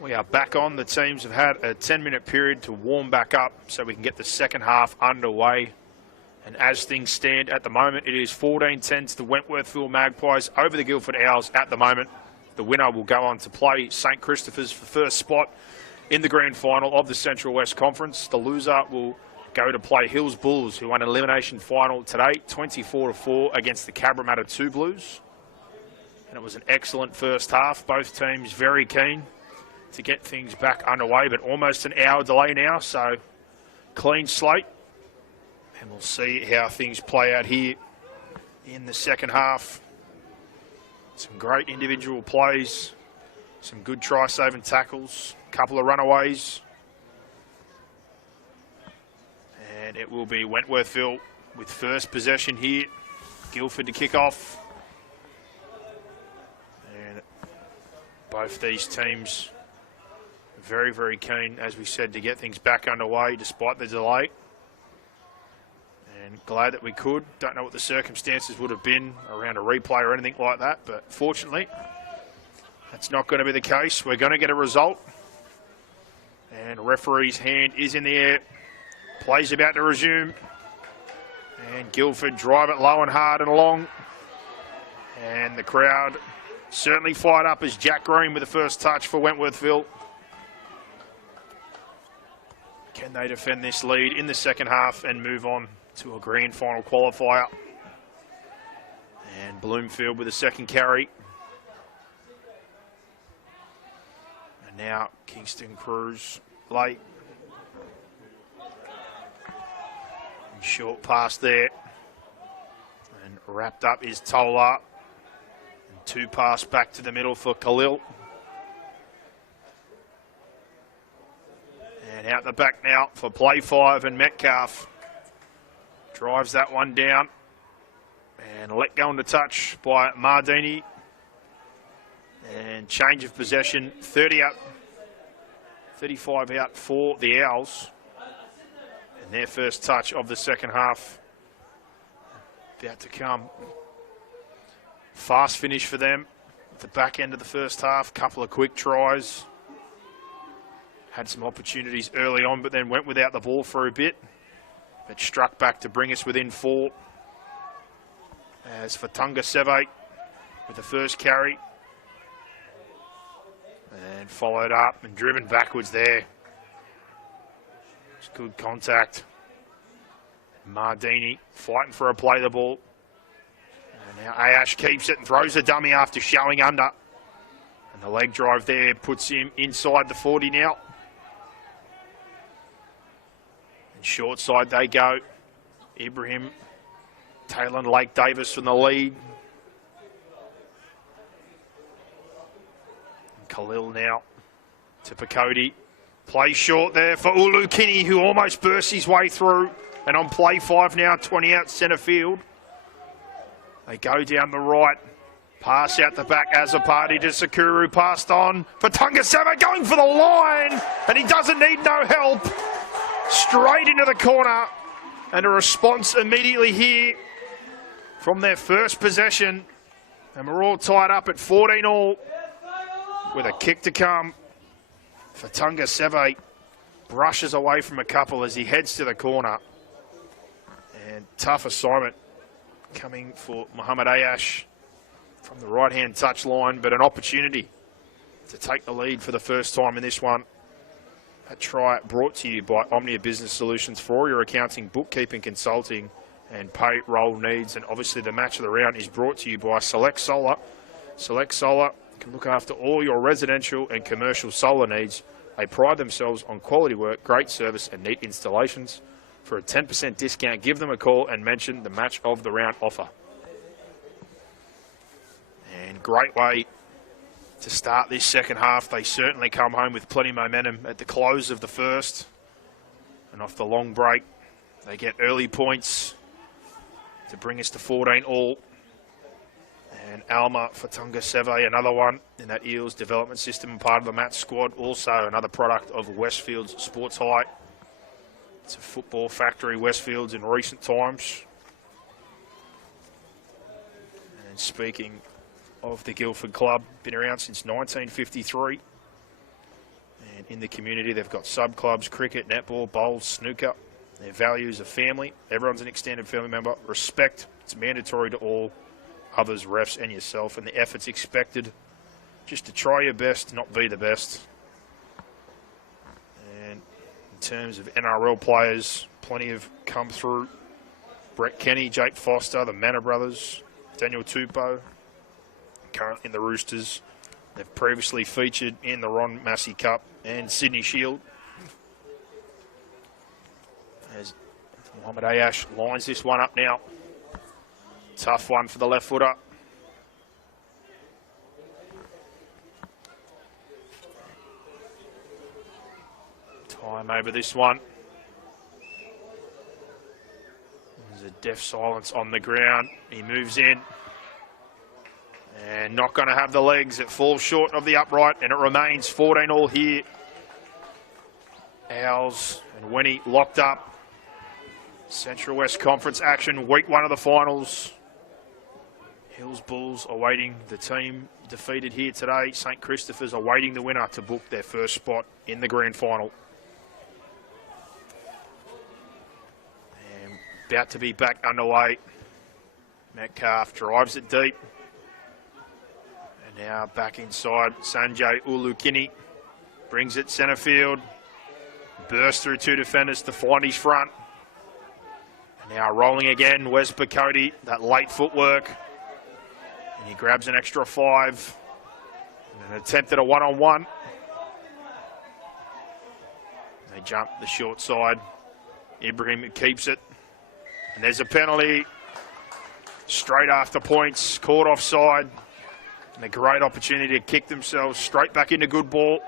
We are back on. The teams have had a 10-minute period to warm back up so we can get the second half underway. And as things stand at the moment, it is 14-10 to the Wentworthville Magpies over the Guildford Owls at the moment. The winner will go on to play St Christopher's for first spot in the grand final of the Central West Conference. The loser will go to play Hills Bulls, who won an elimination final today, 24-4 against the Cabramatta 2 Blues. And it was an excellent first half. Both teams very keen to get things back underway, but almost an hour delay now, so clean slate. And we'll see how things play out here in the second half. Some great individual plays, some good try-saving tackles, a couple of runaways. And it will be Wentworthville with first possession here. Guildford to kick off. And both these teams very, very keen, as we said, to get things back underway despite the delay. And glad that we could. Don't know what the circumstances would have been around a replay or anything like that, but fortunately, that's not going to be the case. We're going to get a result. And referee's hand is in the air. Play's about to resume. And Guildford drive it low and hard and long. And the crowd certainly fired up as Jack Green with the first touch for Wentworthville. Can they defend this lead in the second half and move on to a grand final qualifier? And Bloomfield with a second carry. And now Kingston Cruz late. And short pass there. And wrapped up is Tola. And two pass back to the middle for Khalil. And out the back now for play 5, and Metcalf drives that one down and let go into touch by Mardini. And change of possession, 30 up, 35 out for the Owls. And their first touch of the second half about to come. Fast finish for them at the back end of the first half, couple of quick tries. Had some opportunities early on, but then went without the ball for a bit. But struck back to bring us within 4. As Fatunga Seve with the first carry. And followed up and driven backwards there. It's good contact. Mardini fighting for a play the ball. And now Ayash keeps it and throws a dummy after showing under. And the leg drive there puts him inside the 40 now. Short side they go. Ibrahim, Taylor and Lake Davis from the lead. And Khalil now to Picodi. Play short there for Ulu Kinney, who almost burst his way through. And on play 5 now, 20 out centre field. They go down the right. Pass out the back as a party to Sakuru. Passed on for Tungasava, going for the line. And he doesn't need no help. Straight into the corner, and a response immediately here from their first possession. And we're all tied up at 14-all with a kick to come. Fatunga Seve brushes away from a couple as he heads to the corner. And tough assignment coming for Muhammad Ayash from the right-hand touch line, but an opportunity to take the lead for the first time in this one. A try brought to you by Omnia Business Solutions for all your accounting, bookkeeping, consulting and payroll needs. And obviously the match of the round is brought to you by Select Solar. Select Solar can look after all your residential and commercial solar needs. They pride themselves on quality work, great service and neat installations. For a 10% discount, give them a call and mention the match of the round offer. And great way to start this second half. They certainly come home with plenty of momentum at the close of the first. And off the long break, they get early points to bring us to 14-all. And Alma Fatunga Seve, another one in that Eels development system and part of the match squad. Also another product of Westfields Sports High. It's a football factory, Westfields, in recent times. And speaking of the Guildford club, been around since 1953. And in the community, they've got sub-clubs, cricket, netball, bowls, snooker. Their values are family. Everyone's an extended family member. Respect, it's mandatory to all others, refs and yourself. And the effort's expected just to try your best, not be the best. And in terms of NRL players, plenty have come through. Brett Kenny, Jake Foster, the Manor brothers, Daniel Tupou, currently in the Roosters. They've previously featured in the Ron Massey Cup and Sydney Shield. As Mohamed Ayash lines this one up now. Tough one for the left footer. Time over this one. There's a deaf silence on the ground. He moves in. And not going to have the legs. It falls short of the upright, and it remains 14-all here. Owls and Wenny locked up. Central West Conference action, week 1 of the finals. Hills Bulls awaiting the team defeated here today. St Christopher's awaiting the winner to book their first spot in the grand final. And about to be back underway. Metcalf drives it deep. And now back inside, Sanjay Ulukini brings it centre field. Bursts through 2 defenders to find his front. And now rolling again, Wes Bacote, that late footwork. And he grabs an extra 5. And an attempt at a one-on-one. They jump the short side. Ibrahim keeps it. And there's a penalty. Straight after points, caught offside. And a great opportunity to kick themselves straight back into good ball.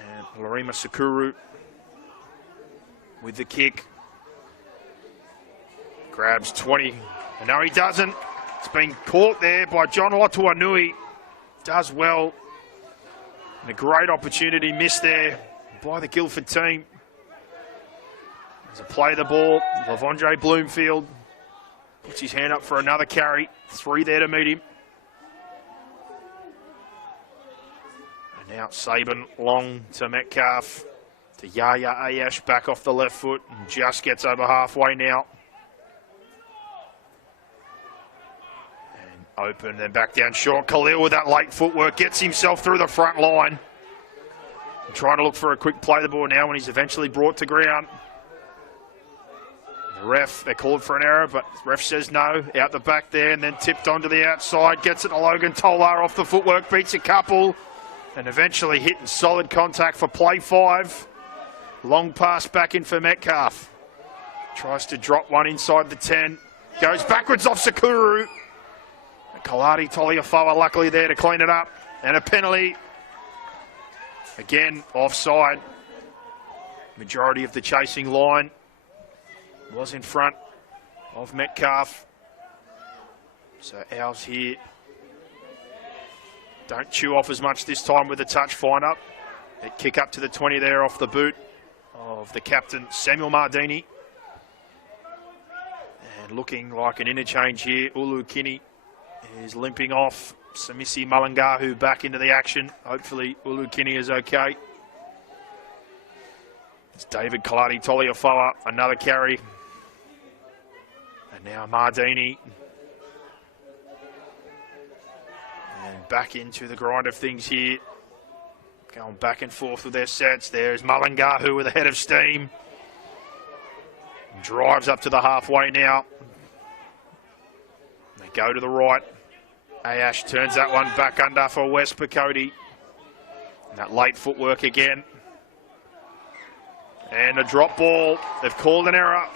And Larima Sakuru with the kick. Grabs 20. And no, he doesn't. It's been caught there by John Otuanui. Does well. And a great opportunity missed there by the Guildford team. As a play the ball, Lavondre Bloomfield puts his hand up for another carry. 3 there to meet him. And now Saban long to Metcalf. To Yaya Ayash back off the left foot. And just gets over halfway now. And open, then back down short. Khalil with that late footwork gets himself through the front line. And trying to look for a quick play the ball now when he's eventually brought to ground. Ref, they're called for an error, but the ref says no. Out the back there and then tipped onto the outside. Gets it to Logan Tolar off the footwork, beats a couple. And eventually hitting solid contact for play 5. Long pass back in for Metcalf. Tries to drop one inside the 10. Goes backwards off Sakuru. Kaladi Toliafawa luckily there to clean it up. And a penalty. Again, offside. Majority of the chasing line was in front of Metcalf. So Owls here don't chew off as much this time with the touch find up. They kick up to the 20 there off the boot of the captain, Samuel Mardini. And looking like an interchange here. Ulu Kini is limping off. Samisi Malangahu back into the action. Hopefully Ulu Kini is okay. It's David Kaladi Toliafoa, another carry. And now Mardini. And back into the grind of things here. Going back and forth with their sets. There's Malangahu with a head of steam. Drives up to the halfway now. They go to the right. Ayash turns that one back under for Wes Bacote. And that late footwork again. And a drop ball. They've called an error.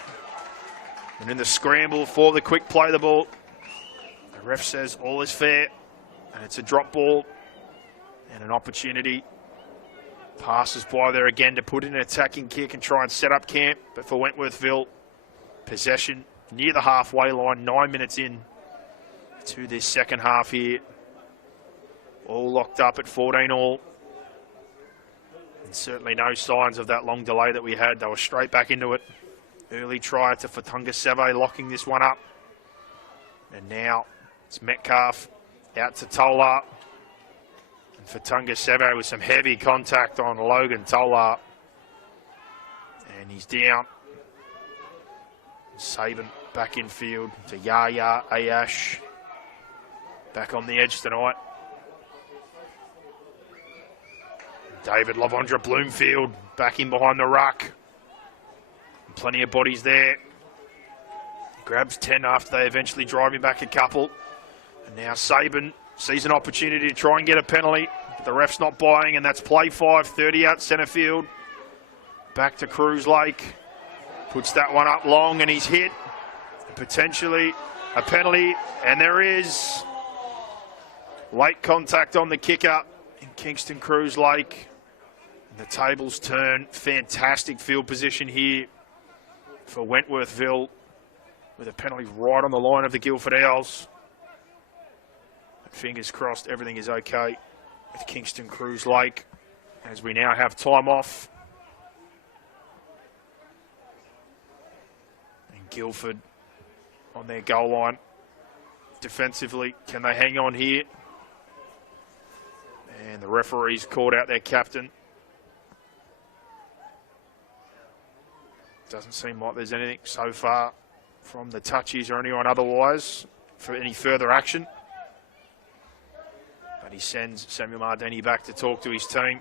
And in the scramble for the quick play the ball, the ref says all is fair. And it's a drop ball and an opportunity. Passes by there again to put in an attacking kick and try and set up camp. But for Wentworthville, possession near the halfway line, 9 minutes in to this second half here. All locked up at 14-all. And certainly no signs of that long delay that we had. They were straight back into it. Early try to Fatunga Seve, locking this one up. And now it's Metcalf out to Tolar. And Fatunga Sebo with some heavy contact on Logan Tolar. And he's down. Saban back in field to Yaya Ayash. Back on the edge tonight. David Lavondra Bloomfield back in behind the ruck. Plenty of bodies there. Grabs 10 after they eventually drive him back a couple. And now Saban sees an opportunity to try and get a penalty. But the ref's not buying, and that's play 5, 30 out centre field. Back to Cruz Lake. Puts that one up long, and he's hit. Potentially a penalty, and there is late contact on the kicker in Kingston Cruz Lake. And the tables turn. Fantastic field position here for Wentworthville, with a penalty right on the line of the Guildford Owls. And fingers crossed everything is okay with Kingston Cruz Lake, as we now have time off. And Guildford on their goal line. Defensively, can they hang on here? And the referee's called out their captain. Doesn't seem like there's anything so far from the touchies or anyone otherwise for any further action. But he sends Samuel Mardini back to talk to his team.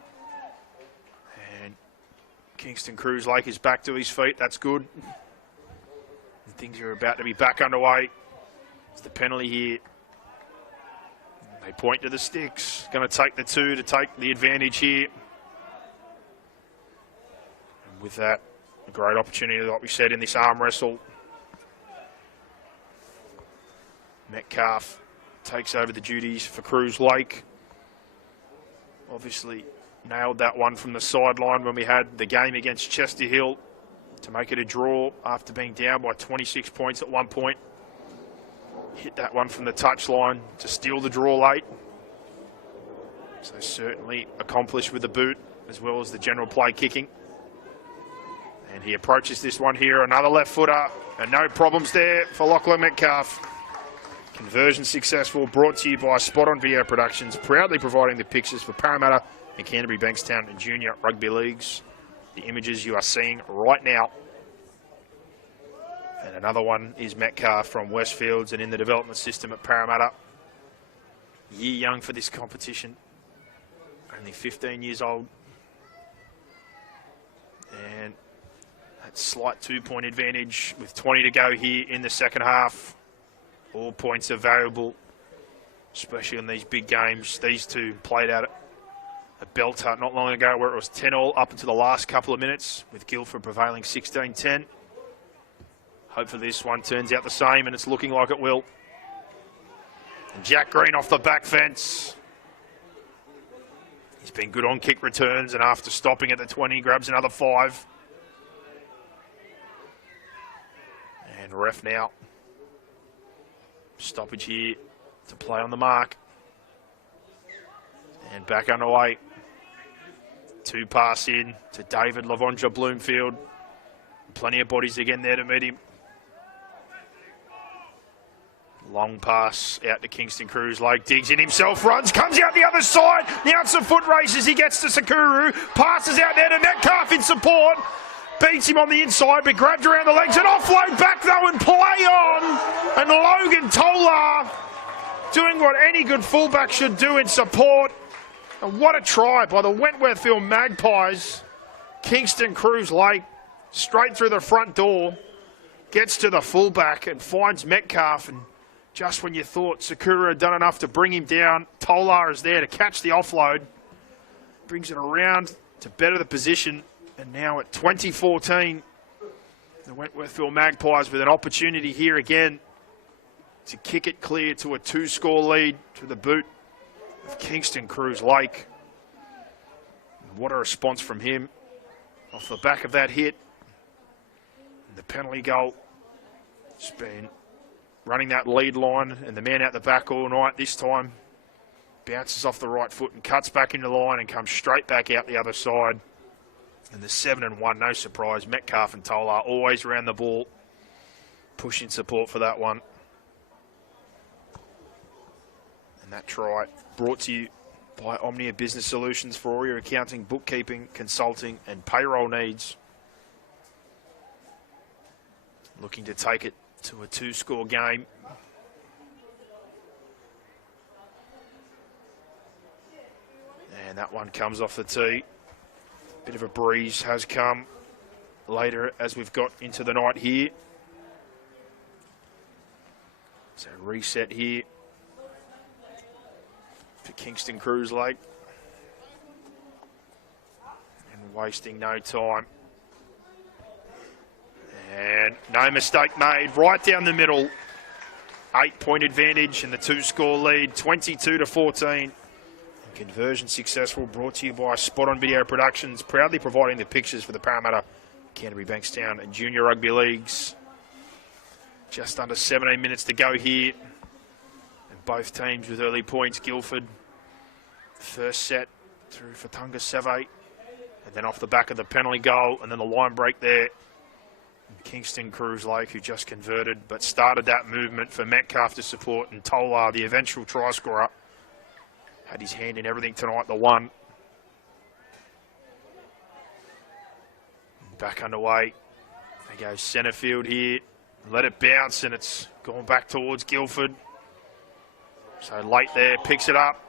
And Kingston Cruz Lake is back to his feet. That's good. And things are about to be back underway. It's the penalty here. They point to the sticks. Going to take the 2 to take the advantage here. And with that, a great opportunity, like we said, in this arm wrestle. Metcalf takes over the duties for Cruz Lake. Obviously nailed that one from the sideline when we had the game against Chester Hill to make it a draw after being down by 26 points at one point. Hit that one from the touchline to steal the draw late. So certainly accomplished with the boot as well as the general play kicking. And he approaches this one here, another left footer, and no problems there for Lachlan Metcalf. Conversion successful, brought to you by Spot On Video Productions, proudly providing the pictures for Parramatta and Canterbury Bankstown and Junior Rugby Leagues. The images you are seeing right now. And another one is Metcalf from Westfields and in the development system at Parramatta. Year young for this competition, only 15 years old. And that slight 2-point advantage with 20 to go here in the second half. All points are valuable, especially in these big games. These two played out a belter not long ago where it was 10-all up until the last couple of minutes, with Guildford prevailing 16-10. Hopefully this one turns out the same, and it's looking like it will. And Jack Green off the back fence. He's been good on kick returns, and after stopping at the 20, grabs another 5. And ref now. Stoppage here to play on the mark. And back underway. 2 pass in to David Lavondra Bloomfield. Plenty of bodies again there to meet him. Long pass out to Kingston Cruz Lake. Digs in himself, runs, comes out the other side. Now it's a foot race as he gets to Sakuru. Passes out there to Metcalf in support. Beats him on the inside, but grabbed around the legs. And offload back though and play on. And Logan Tolar doing what any good fullback should do in support. And what a try by the Wentworthville Magpies. Kingston Cruz Lake straight through the front door. Gets to the fullback and finds Metcalf. And just when you thought Sakura had done enough to bring him down, Tolar is there to catch the offload. Brings it around to better the position. And now at 20-14, the Wentworthville Magpies with an opportunity here again to kick it clear to a 2-score lead to the boot of Kingston Cruz Lake. And what a response from him off the back of that hit. And the penalty goal. He's been running that lead line and the man out the back all night. This time bounces off the right foot and cuts back into the line and comes straight back out the other side. And the 7-1, no surprise. Metcalf and Tolar always around the ball. Pushing support for that one. And that try brought to you by Omnia Business Solutions for all your accounting, bookkeeping, consulting, and payroll needs. Looking to take it to a 2-score game. And that one comes off the tee. Bit of a breeze has come later as we've got into the night here. So reset here for Kingston Cruise Lake. And wasting no time. And no mistake made, right down the middle. 8-point advantage and the 2-score lead, 22-14. Conversion successful, brought to you by Spot On Video Productions, proudly providing the pictures for the Parramatta, Canterbury Bankstown and Junior Rugby Leagues. Just under 17 minutes to go here. And both teams with early points. Guildford, first set through for Tunga Seve. And then off the back of the penalty goal, and then the line break there. And Kingston Cruise Lake, who just converted, but started that movement for Metcalf to support, and Tolar, the eventual try scorer, had his hand in everything tonight, the one. Back underway. They go centre field here. Let it bounce, and it's gone back towards Guildford. So late there, picks it up.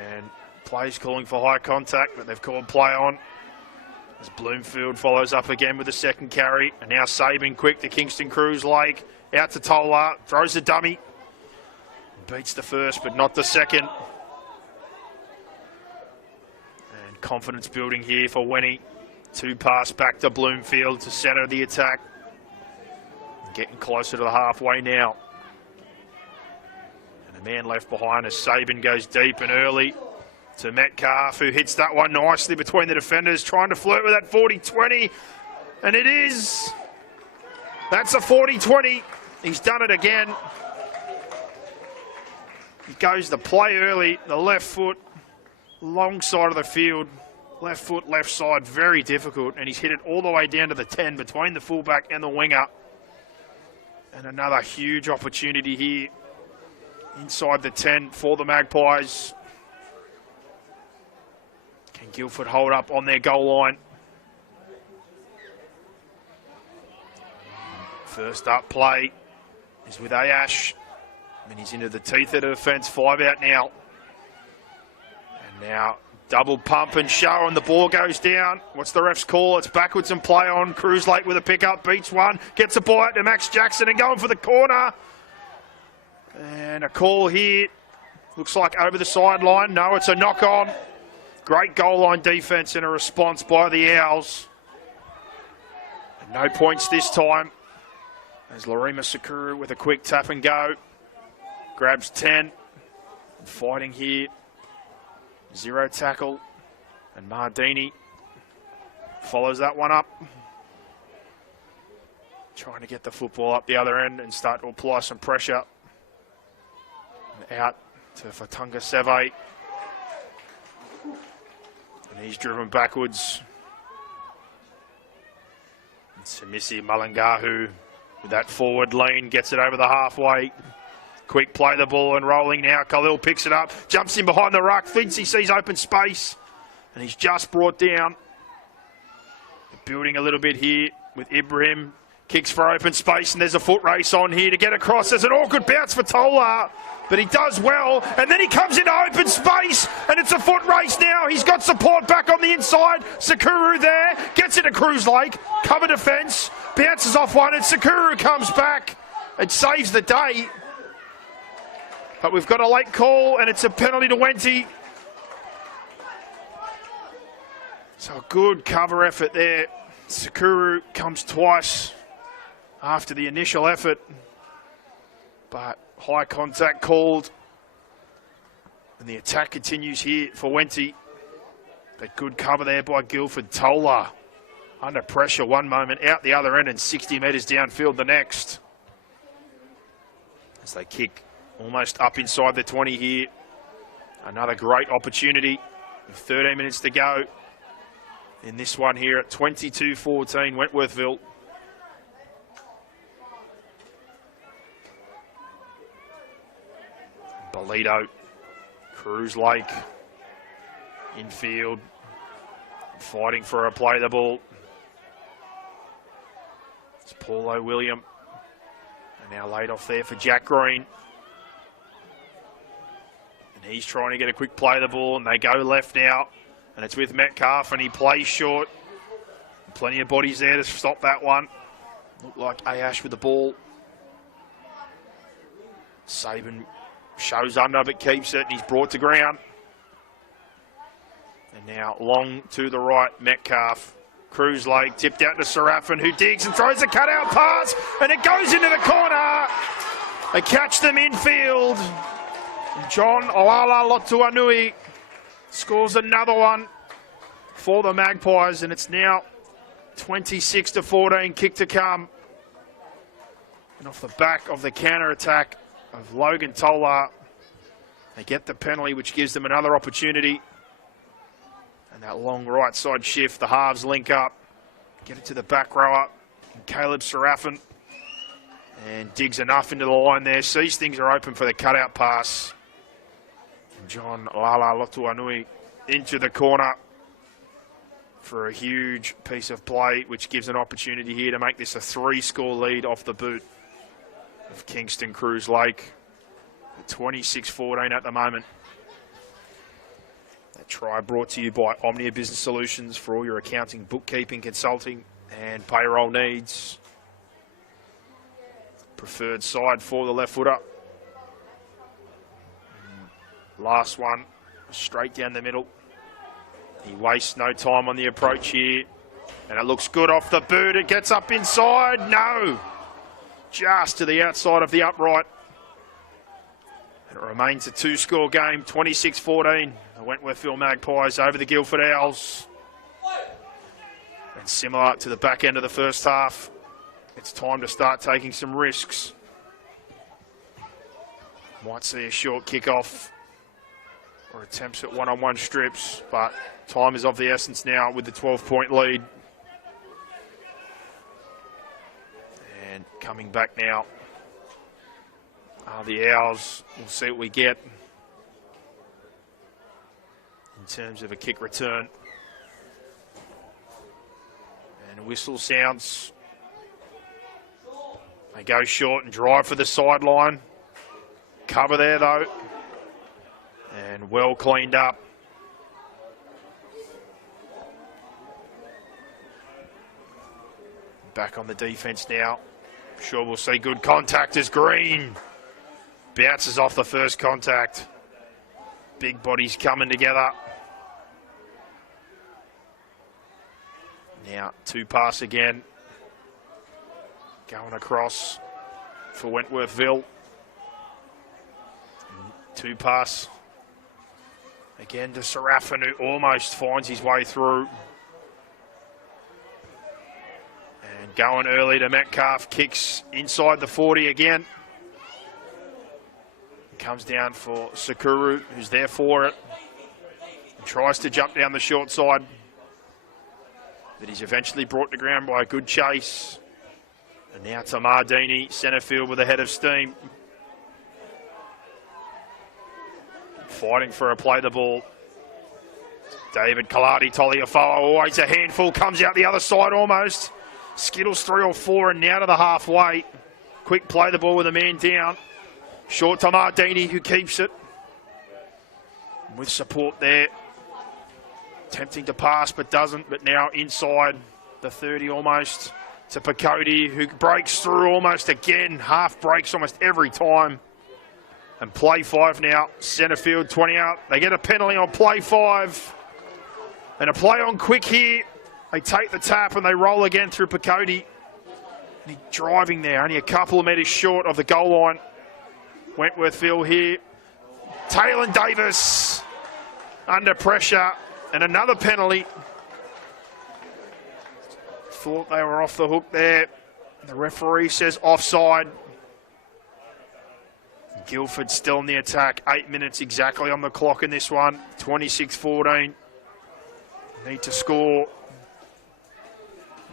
And play's calling for high contact, but they've called play on. As Bloomfield follows up again with the second carry. And now Sabin quick to Kingston Cruise Lake. Out to Tolar, throws the dummy. Beats the first, but not the second. And confidence building here for Wenny. 2 pass back to Bloomfield to centre the attack. Getting closer to the halfway now. And a man left behind as Sabin goes deep and early to Metcalf, who hits that one nicely between the defenders, trying to flirt with that 40-20. And it is. That's a 40-20. He's done it again. He goes to play early, the left foot, long side of the field. Left foot, left side, very difficult. And he's hit it all the way down to the 10 between the fullback and the winger. And another huge opportunity here inside the 10 for the Magpies. Can Guildford hold up on their goal line? First up play is with Ayash. And he's into the teeth of the defence, 5 out now. And now double pump and show, and the ball goes down. What's the ref's call? It's backwards and play on. Cruise Lake with a pickup, beats one, gets a bite to Max Jackson and going for the corner. And a call here. Looks like over the sideline. No, it's a knock on. Great goal line defence and a response by the Owls. And no points this time. As Larima Sakura with a quick tap and go. Grabs 10, fighting here, 0 tackle, and Mardini follows that one up. Trying to get the football up the other end and start to apply some pressure. And out to Fatunga Seve. And he's driven backwards. And Samisi Malangahu with that forward lean gets it over the halfway. Quick play the ball and rolling now. Khalil picks it up, jumps in behind the ruck, thinks he sees open space, and he's just brought down. Building a little bit here with Ibrahim. Kicks for open space, and there's a foot race on here to get across. There's an awkward bounce for Tolar, but he does well, and then he comes into open space, and it's a foot race now. He's got support back on the inside. Sakuru there, gets into Cruise Lake, cover defence, bounces off one, and Sakuru comes back and saves the day. But we've got a late call, and it's a penalty to Wenty. So a good cover effort there. Sakuru comes twice after the initial effort. But high contact called. And the attack continues here for Wenty. But good cover there by Guildford. Tolar under pressure one moment, out the other end, and 60 metres downfield the next. As they kick almost up inside the 20 here. Another great opportunity with 13 minutes to go in this one here at 22-14 Wentworthville. Polito, Cruz Lake, infield, fighting for a play the ball. It's Paulo William, and now laid off there for Jack Green. And he's trying to get a quick play of the ball, and they go left now. And it's with Metcalf, and he plays short. Plenty of bodies there to stop that one. Looked like Ayash with the ball. Saban shows under, but keeps it, and he's brought to ground. And now long to the right, Metcalf. Cruz Lake tipped out to Serafin, who digs and throws a cutout pass, and it goes into the corner. They catch them infield. John Olala Lotuanui scores another one for the Magpies, and it's now 26-14, kick to come. And off the back of the counter-attack of Logan Tolar, they get the penalty, which gives them another opportunity. And that long right side shift, the halves link up, get it to the back rower, Caleb Serafin, and digs enough into the line there, sees things are open for the cutout pass. John Lala Lotuanui into the corner for a huge piece of play, which gives an opportunity here to make this a 3-score lead off the boot of Kingston Cruz Lake. 26-14 at the moment. That try brought to you by Omnia Business Solutions for all your accounting, bookkeeping, consulting and payroll needs. Preferred side for the left footer. Last one, straight down the middle. He wastes no time on the approach here. And it looks good off the boot. It gets up inside. No. Just to the outside of the upright. And it remains a 2-score game, 26-14. The Wentworthville Magpies over the Guildford Owls. And similar to the back end of the first half, it's time to start taking some risks. Might see a short kickoff or attempts at one-on-one strips, but time is of the essence now with the 12-point lead. And coming back now are the Owls. We'll see what we get in terms of a kick return. And whistle sounds. They go short and drive for the sideline. Cover there though. And well cleaned up. Back on the defense now. Sure we'll see good contact as Green bounces off the first contact. Big bodies coming together. Now 2-pass again. Going across for Wentworthville. 2-pass. Again to Serafin, who almost finds his way through. And going early to Metcalf, kicks inside the 40 again. Comes down for Sakuru, who's there for it. And tries to jump down the short side. But he's eventually brought to ground by a good chase. And now to Mardini, centre field with a head of steam. Fighting for a play the ball. David Kaladi Toliafoa, always a handful, comes out the other side almost. Skittles 3 or 4 and now to the halfway. Quick play the ball with a man down. Short to Mardini, who keeps it. With support there. Attempting to pass but doesn't, but now inside the 30 almost to Picoti, who breaks through almost again. Half breaks almost every time. And play 5 now, centre field, 20 out. They get a penalty on play 5. And a play on quick here. They take the tap and they roll again through Picoti. And he's driving there, only a couple of metres short of the goal line. Wentworthville here. Taylor Davis under pressure. And another penalty. Thought they were off the hook there. The referee says offside. Guildford still in the attack. 8 minutes exactly on the clock in this one. 26-14. Need to score.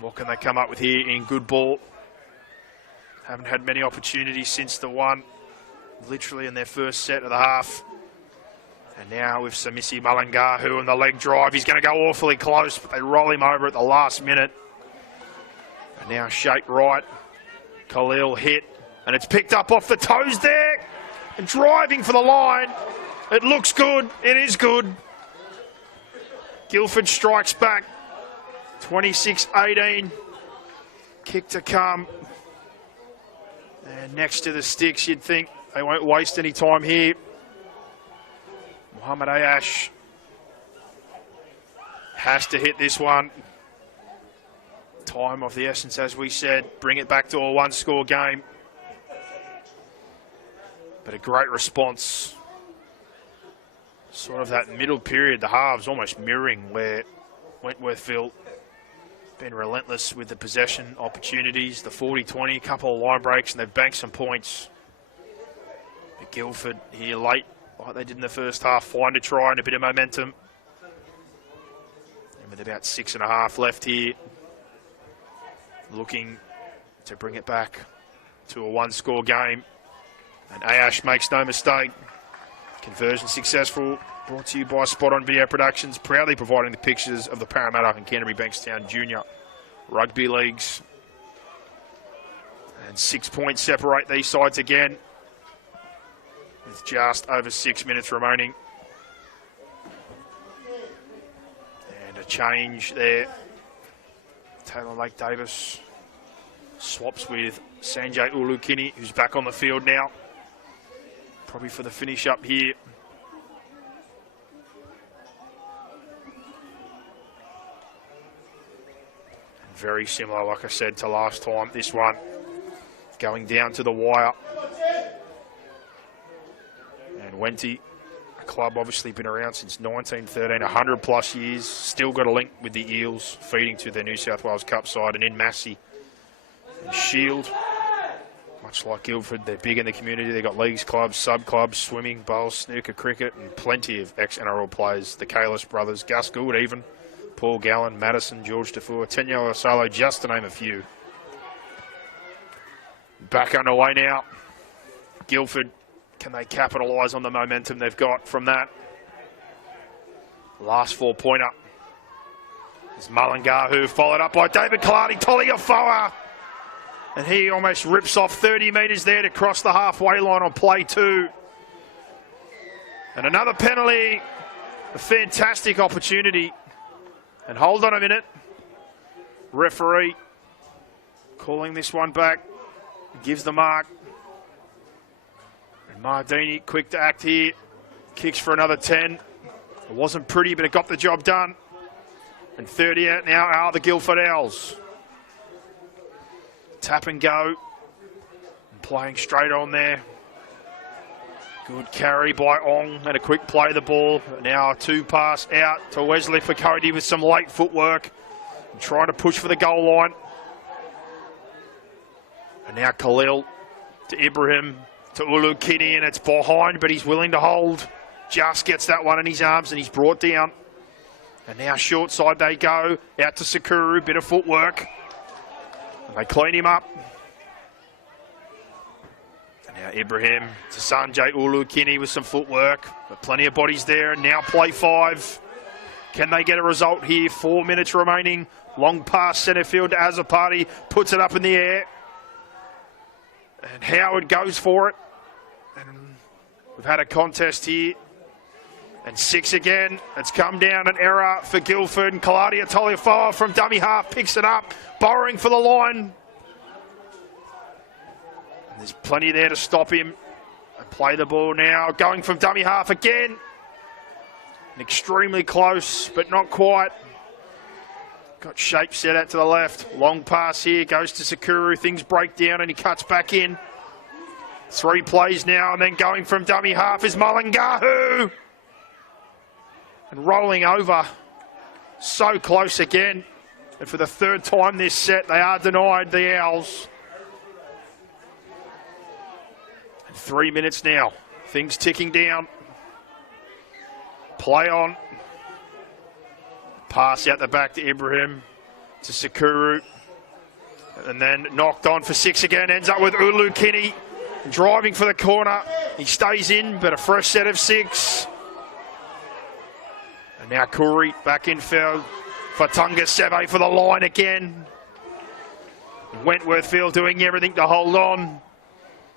What can they come up with here in good ball? Haven't had many opportunities since the one literally in their first set of the half. And now with Samisi Malangahu and the leg drive, he's going to go awfully close, but they roll him over at the last minute. And now shape right. Khalil hit, and it's picked up off the toes there. And driving for the line. It looks good. It is good. Guildford strikes back. 26-18. Kick to come. And next to the sticks, you'd think they won't waste any time here. Muhammad Ayash has to hit this one. Time of the essence, as we said. Bring it back to a one-score game. But a great response. Sort of that middle period, the halves almost mirroring where Wentworthville been relentless with the possession opportunities. The 40-20, couple of line breaks, and they've banked some points. But Guildford here late, like they did in the first half, find a try and a bit of momentum. And with about 6.5 left here, looking to bring it back to a one-score game. And Ayash makes no mistake. Conversion successful. Brought to you by Spot On Video Productions, proudly providing the pictures of the Parramatta and Canterbury Bankstown Junior Rugby Leagues. And 6 points separate these sides again, with just over 6 minutes remaining. And a change there. Taylor Lake Davis swaps with Sanjay Ulukini, who's back on the field now. Probably for the finish up here. Very similar, like I said, to last time. This one going down to the wire. And Wenty, a club obviously been around since 1913, 100 plus years. Still got a link with the Eels, feeding to their New South Wales Cup side. And in Massey and Shield, much like Guildford, they're big in the community. They've got leagues, clubs, sub-clubs, swimming, bowls, snooker, cricket, and plenty of ex-NRL players. The Kalis brothers, Gus Gould even, Paul Gallen, Madison, George Defoe, Tenyo Osalo, just to name a few. Back underway now. Guildford, can they capitalise on the momentum they've got from that? Last 4-pointer is Malangahu, followed up by David Kalani, Toliafoa. And he almost rips off 30 metres there to cross the halfway line on play 2. And another penalty, a fantastic opportunity. And hold on a minute. Referee calling this one back. Gives the mark. And Mardini quick to act here. Kicks for another 10. It wasn't pretty, but it got the job done. And 30 out now are the Guildford Owls. Tap and go. And playing straight on there. Good carry by Ong and a quick play of the ball. Now a 2-pass out to Wesley Fakodi with some late footwork. And trying to push for the goal line. And now Khalil to Ibrahim to Ulukini, and it's behind, but he's willing to hold. Just gets that one in his arms and he's brought down. And now short side they go. Out to Sakuru, bit of footwork. And they clean him up. Now Ibrahim to Sanjay Ulukini with some footwork, but plenty of bodies there. And now play 5. Can they get a result here? 4 minutes remaining. Long pass centre field to Azapati, puts it up in the air. And Howard goes for it. And we've had a contest here. And 6 again. It's come down, an error for Guildford. And Kaladia Toliafoa from dummy half picks it up, borrowing for the line. There's plenty there to stop him. And play the ball now. Going from dummy half again. And extremely close, but not quite. Got shape set out to the left. Long pass here. Goes to Sakuru. Things break down and he cuts back in. 3 plays now. And then going from dummy half is Malangahu. And rolling over. So close again. And for the 3rd time this set, they are denied, the Owls. 3 minutes now. Things ticking down. Play on. Pass out the back to Ibrahim. To Sakuru. And then knocked on for 6 again. Ends up with Ulukini. Driving for the corner. He stays in, but a fresh set of 6. And now Curry back in field. Fatunga Seve for the line again. Wentworthville doing everything to hold on.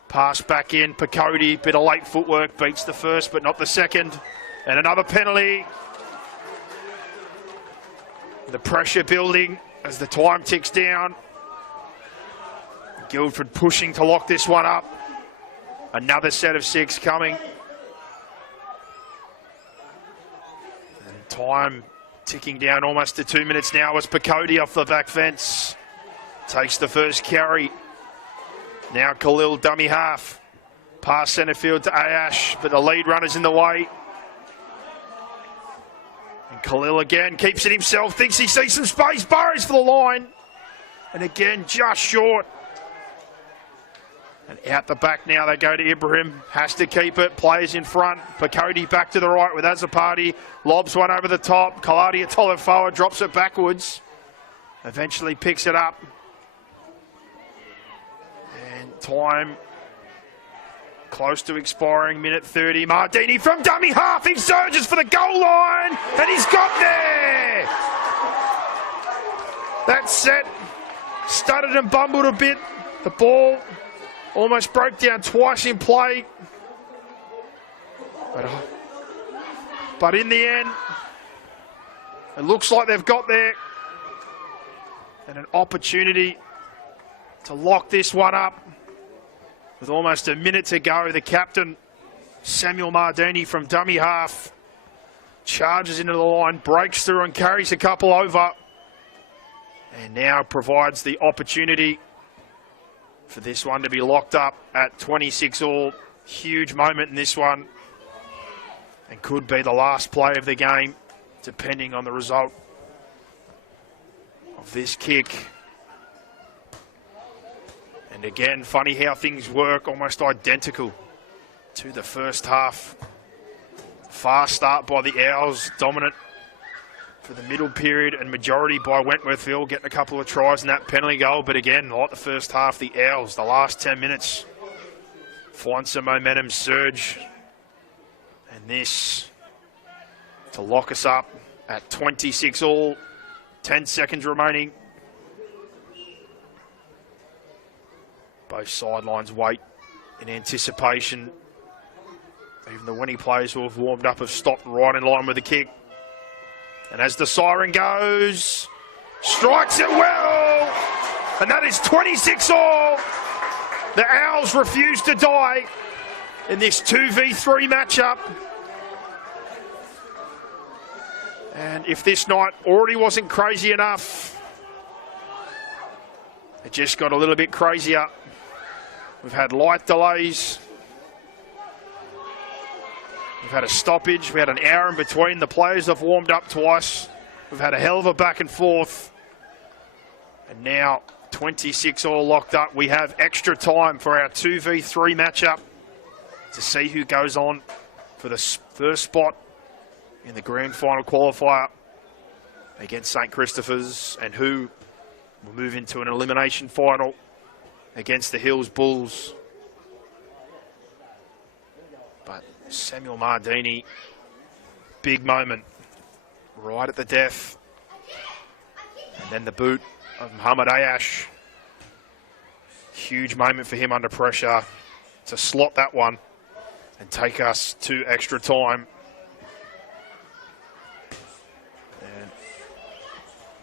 Pass back in. Picodi, bit of late footwork, beats the first but not the second. And another penalty. The pressure building as the time ticks down. Guildford pushing to lock this one up. Another set of 6 coming. And time ticking down almost to 2 minutes now as Picodi off the back fence. Takes the first carry. Now Khalil dummy half. Pass centre field to Ayash, but the lead runner's in the way. And Khalil again keeps it himself, thinks he sees some space, burrows for the line. And again, just short. And out the back now they go to Ibrahim. Has to keep it, players in front. Picodi back to the right with Azapati. Lobs one over the top. Kaladia Tolofoa drops it backwards. Eventually picks it up. And time close to expiring, minute 30. Mardini from dummy half. He surges for the goal line. And he's got there. That's set. Stuttered and bumbled a bit. The ball almost broke down twice in play. But in the end, it looks like they've got there. And an opportunity to lock this one up. With almost a minute to go, the captain, Samuel Mardini from dummy half, charges into the line, breaks through and carries a couple over. And now provides the opportunity for this one to be locked up at 26 all. Huge moment in this one. And could be the last play of the game, depending on the result of this kick. And again, funny how things work, almost identical to the first half. Fast start by the Owls, dominant for the middle period, and majority by Wentworthville, getting a couple of tries in that penalty goal. But again, like the first half, the Owls, the last 10 minutes, find some momentum, surge. And this to lock us up at 26 all, 10 seconds remaining. Both sidelines wait in anticipation. Even the winning players who have warmed up have stopped right in line with the kick. And as the siren goes, strikes it well. And that is 26 all. The Owls refuse to die in this 2v3 matchup. And if this night already wasn't crazy enough, it just got a little bit crazier. We've had light delays. We've had a stoppage. We had an hour in between. The players have warmed up twice. We've had a hell of a back and forth. And now 26 all locked up. We have extra time for our 2v3 matchup to see who goes on for the first spot in the grand final qualifier against St. Christopher's, and who will move into an elimination final against the Hills Bulls. But Samuel Mardini, big moment right at the death. And then the boot of Muhammad Ayash. Huge moment for him under pressure to slot that one and take us to extra time. And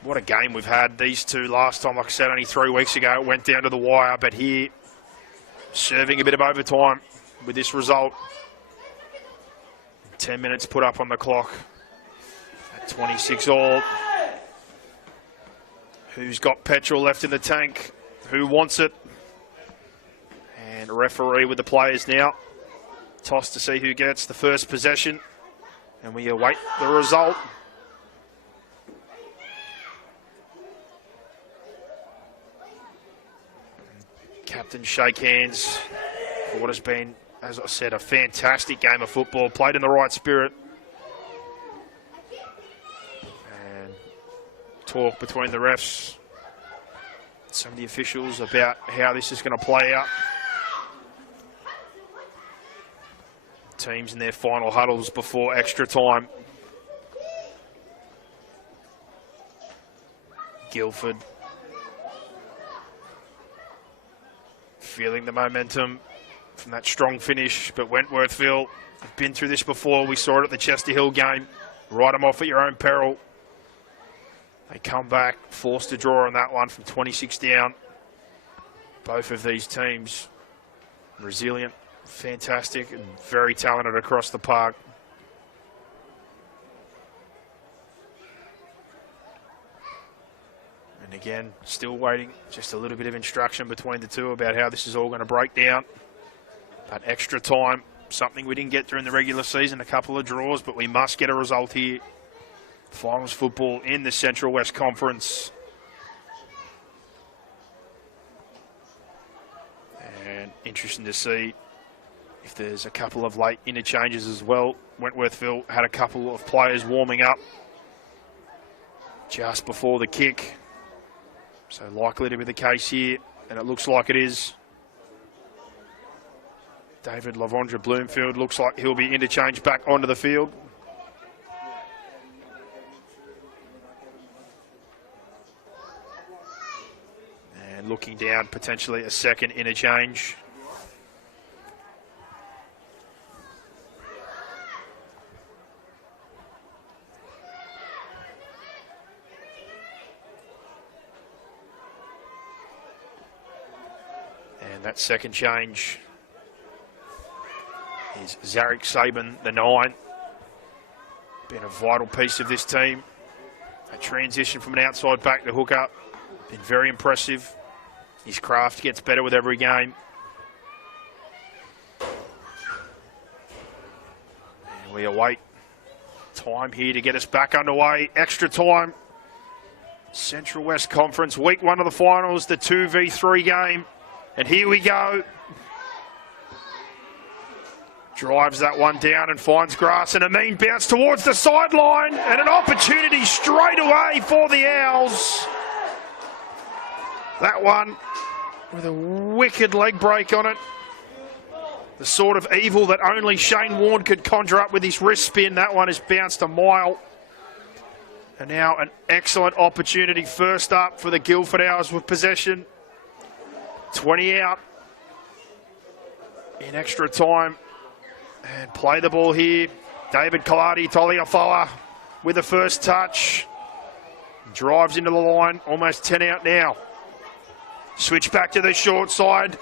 what a game we've had. These two last time, like I said, only 3 weeks ago, it went down to the wire. But here, serving a bit of overtime with this result. 10 minutes put up on the clock at 26 all. Who's got petrol left in the tank? Who wants it? And a referee with the players now. Toss to see who gets the first possession. And we await the result. Captains shake hands for what has been, as I said, a fantastic game of football, played in the right spirit. And talk between the refs, some of the officials about how this is going to play out. Teams in their final huddles before extra time. Guildford feeling the momentum from that strong finish, but Wentworthville have been through this before. We saw it at the Chester Hill game. Write them off at your own peril. They come back, forced to draw on that one from 26 down. Both of these teams resilient, fantastic, and very talented across the park. And again, still waiting, just a little bit of instruction between the two about how this is all going to break down. But extra time, something we didn't get during the regular season, a couple of draws, but we must get a result here. Finals football in the Central West Conference. And interesting to see if there's a couple of late interchanges as well. Wentworthville had a couple of players warming up just before the kick. So likely to be the case here, and it looks like it is. David Lavondra Bloomfield looks like he'll be interchanged back onto the field. And looking down, potentially a second interchange. And that second change is Zarek Saban, the 9. Been a vital piece of this team. A transition from an outside back to hook up. Been very impressive. His craft gets better with every game. And we await time here to get us back underway. Extra time. Central West Conference, week 1 of the finals, the 2v3 game. And here we go. Drives that one down and finds grass, and a mean bounce towards the sideline, and an opportunity straight away for the Owls. That one with a wicked leg break on it. The sort of evil that only Shane Warne could conjure up with his wrist spin. That one has bounced a mile. And now an excellent opportunity first up for the Guildford Owls with possession. 20 out in extra time. And play the ball here. David Kaladi Toliafoa with the first touch. Drives into the line, almost 10 out now. Switch back to the short side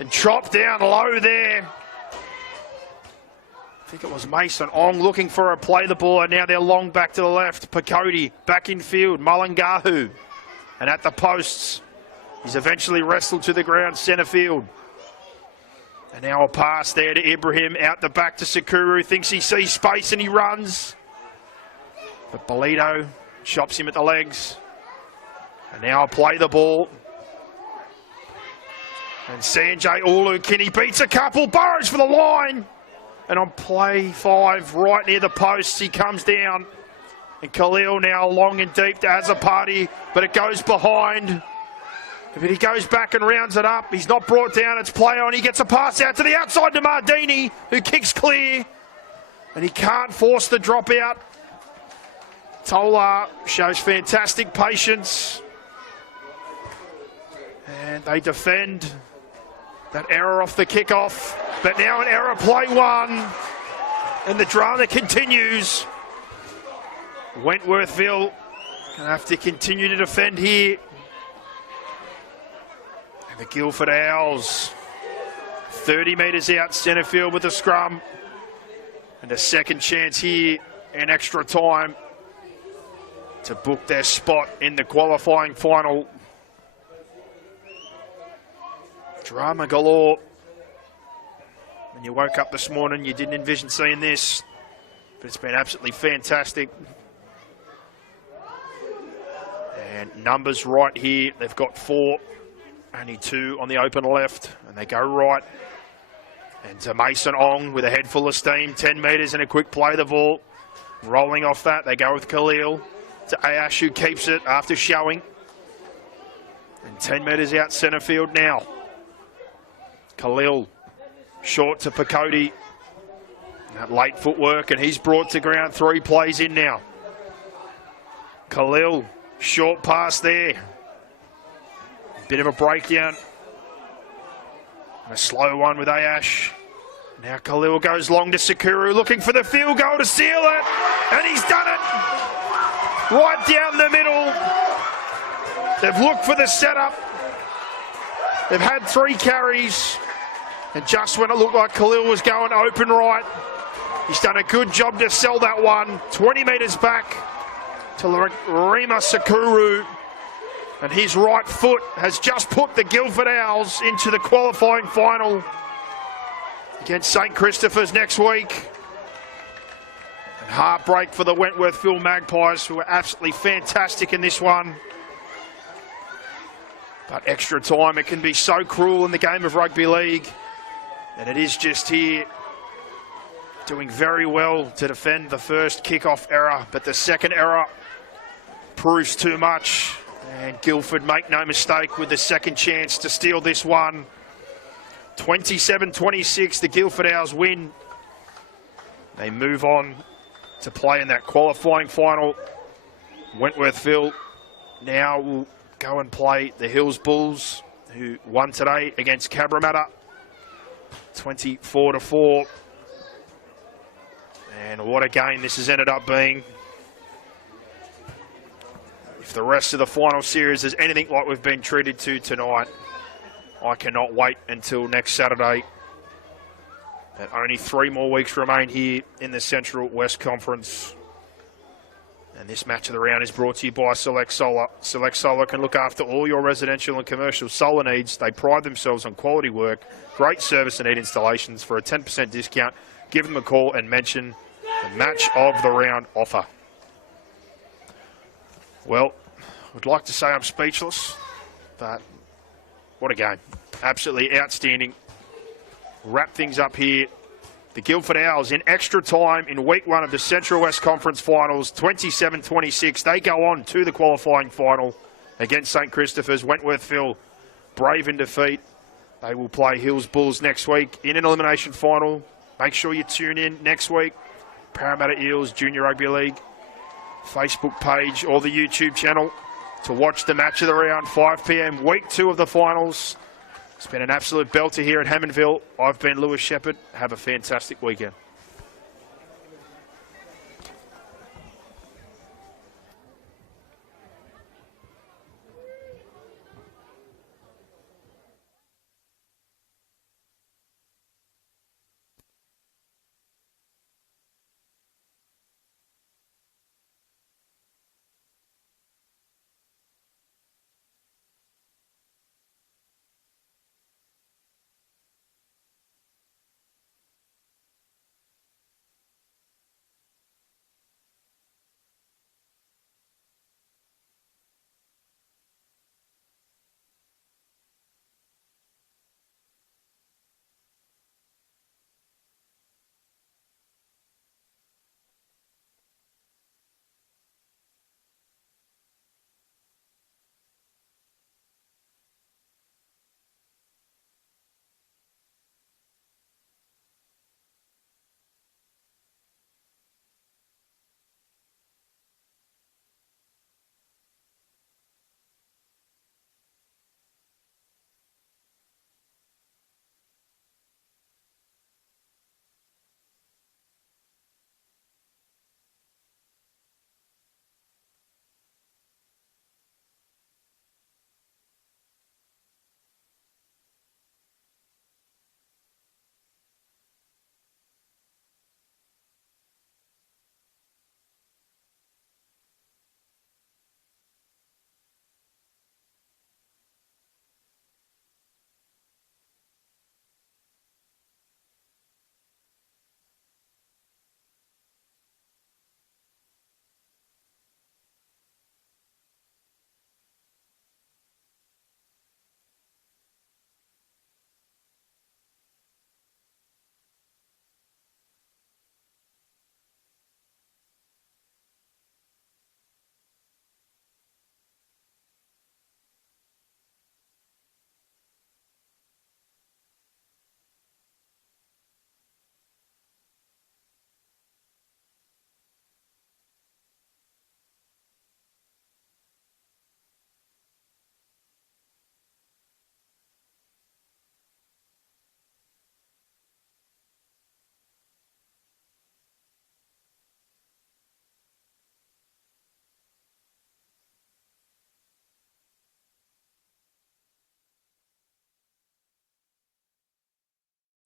and chop down low there. I think it was Mason Ong looking for a play the ball, and now they're long back to the left. Pakoti back in field, Mulangahu. And at the posts, he's eventually wrestled to the ground, centre field. And now a pass there to Ibrahim, out the back to Sakuru, thinks he sees space and he runs. But Bolito chops him at the legs. And now a play the ball. And Sanjay Ulu-Kinney beats a couple, burrows for the line. And on play 5, right near the posts, he comes down. And Khalil now long and deep to Azapati, but it goes behind. But he goes back and rounds it up. He's not brought down. It's play on. He gets a pass out to the outside to Mardini, who kicks clear. And he can't force the drop out. Tola shows fantastic patience. And they defend that error off the kickoff. But now an error, play 1. And the drama continues. Wentworthville going to have to continue to defend here. The Guildford Owls, 30 metres out centre field with a scrum. And a second chance here in extra time to book their spot in the qualifying final. Drama galore. When you woke up this morning, you didn't envision seeing this, but it's been absolutely fantastic. And numbers right here, they've got 4. Only 2 on the open left, and they go right. And to Mason Ong with a head full of steam, 10 metres and a quick play the ball. Rolling off that, they go with Khalil. To Ayash, who keeps it after showing. And 10 metres out centre field now. Khalil, short to Pakoti. That late footwork, and he's brought to ground. 3 plays in now. Khalil, short pass there. Bit of a breakdown. And a slow one with Ayash. Now Khalil goes long to Sakuru, looking for the field goal to seal it. And he's done it. Right down the middle. They've looked for the setup. They've had 3 carries. And just when it looked like Khalil was going open right, he's done a good job to sell that one. 20 metres back to Rima Sakuru. And his right foot has just put the Guildford Owls into the qualifying final against St Christopher's next week. And heartbreak for the Wentworthville Magpies, who are absolutely fantastic in this one. But extra time, it can be so cruel in the game of rugby league. And it is just here, doing very well to defend the first kickoff error, but the second error proves too much. And Guildford, make no mistake, with the second chance to steal this one. 27-26, the Guildford Owls win. They move on to play in that qualifying final. Wentworthville now will go and play the Hills Bulls, who won today against Cabramatta, 24-4. And what a game this has ended up being. If the rest of the final series is anything like we've been treated to tonight, I cannot wait until next Saturday. And only 3 more weeks remain here in the Central West Conference. And this match of the round is brought to you by Select Solar. Select Solar can look after all your residential and commercial solar needs. They pride themselves on quality work, great service and heat installations. For a 10% discount, give them a call and mention the match of the round offer. Well, I'd like to say I'm speechless, but what a game. Absolutely outstanding. Wrap things up here. The Guildford Owls in extra time in week 1 of the Central West Conference Finals, 27-26. They go on to the qualifying final against St Christopher's. Wentworthville, brave in defeat. They will play Hills Bulls next week in an elimination final. Make sure you tune in next week. Parramatta Eels Junior Rugby League Facebook page or the YouTube channel to watch the match of the round, 5 p.m, week 2 of the finals. It's been an absolute belter here at Hammondville. I've been Lewis Shepherd. Have a fantastic weekend.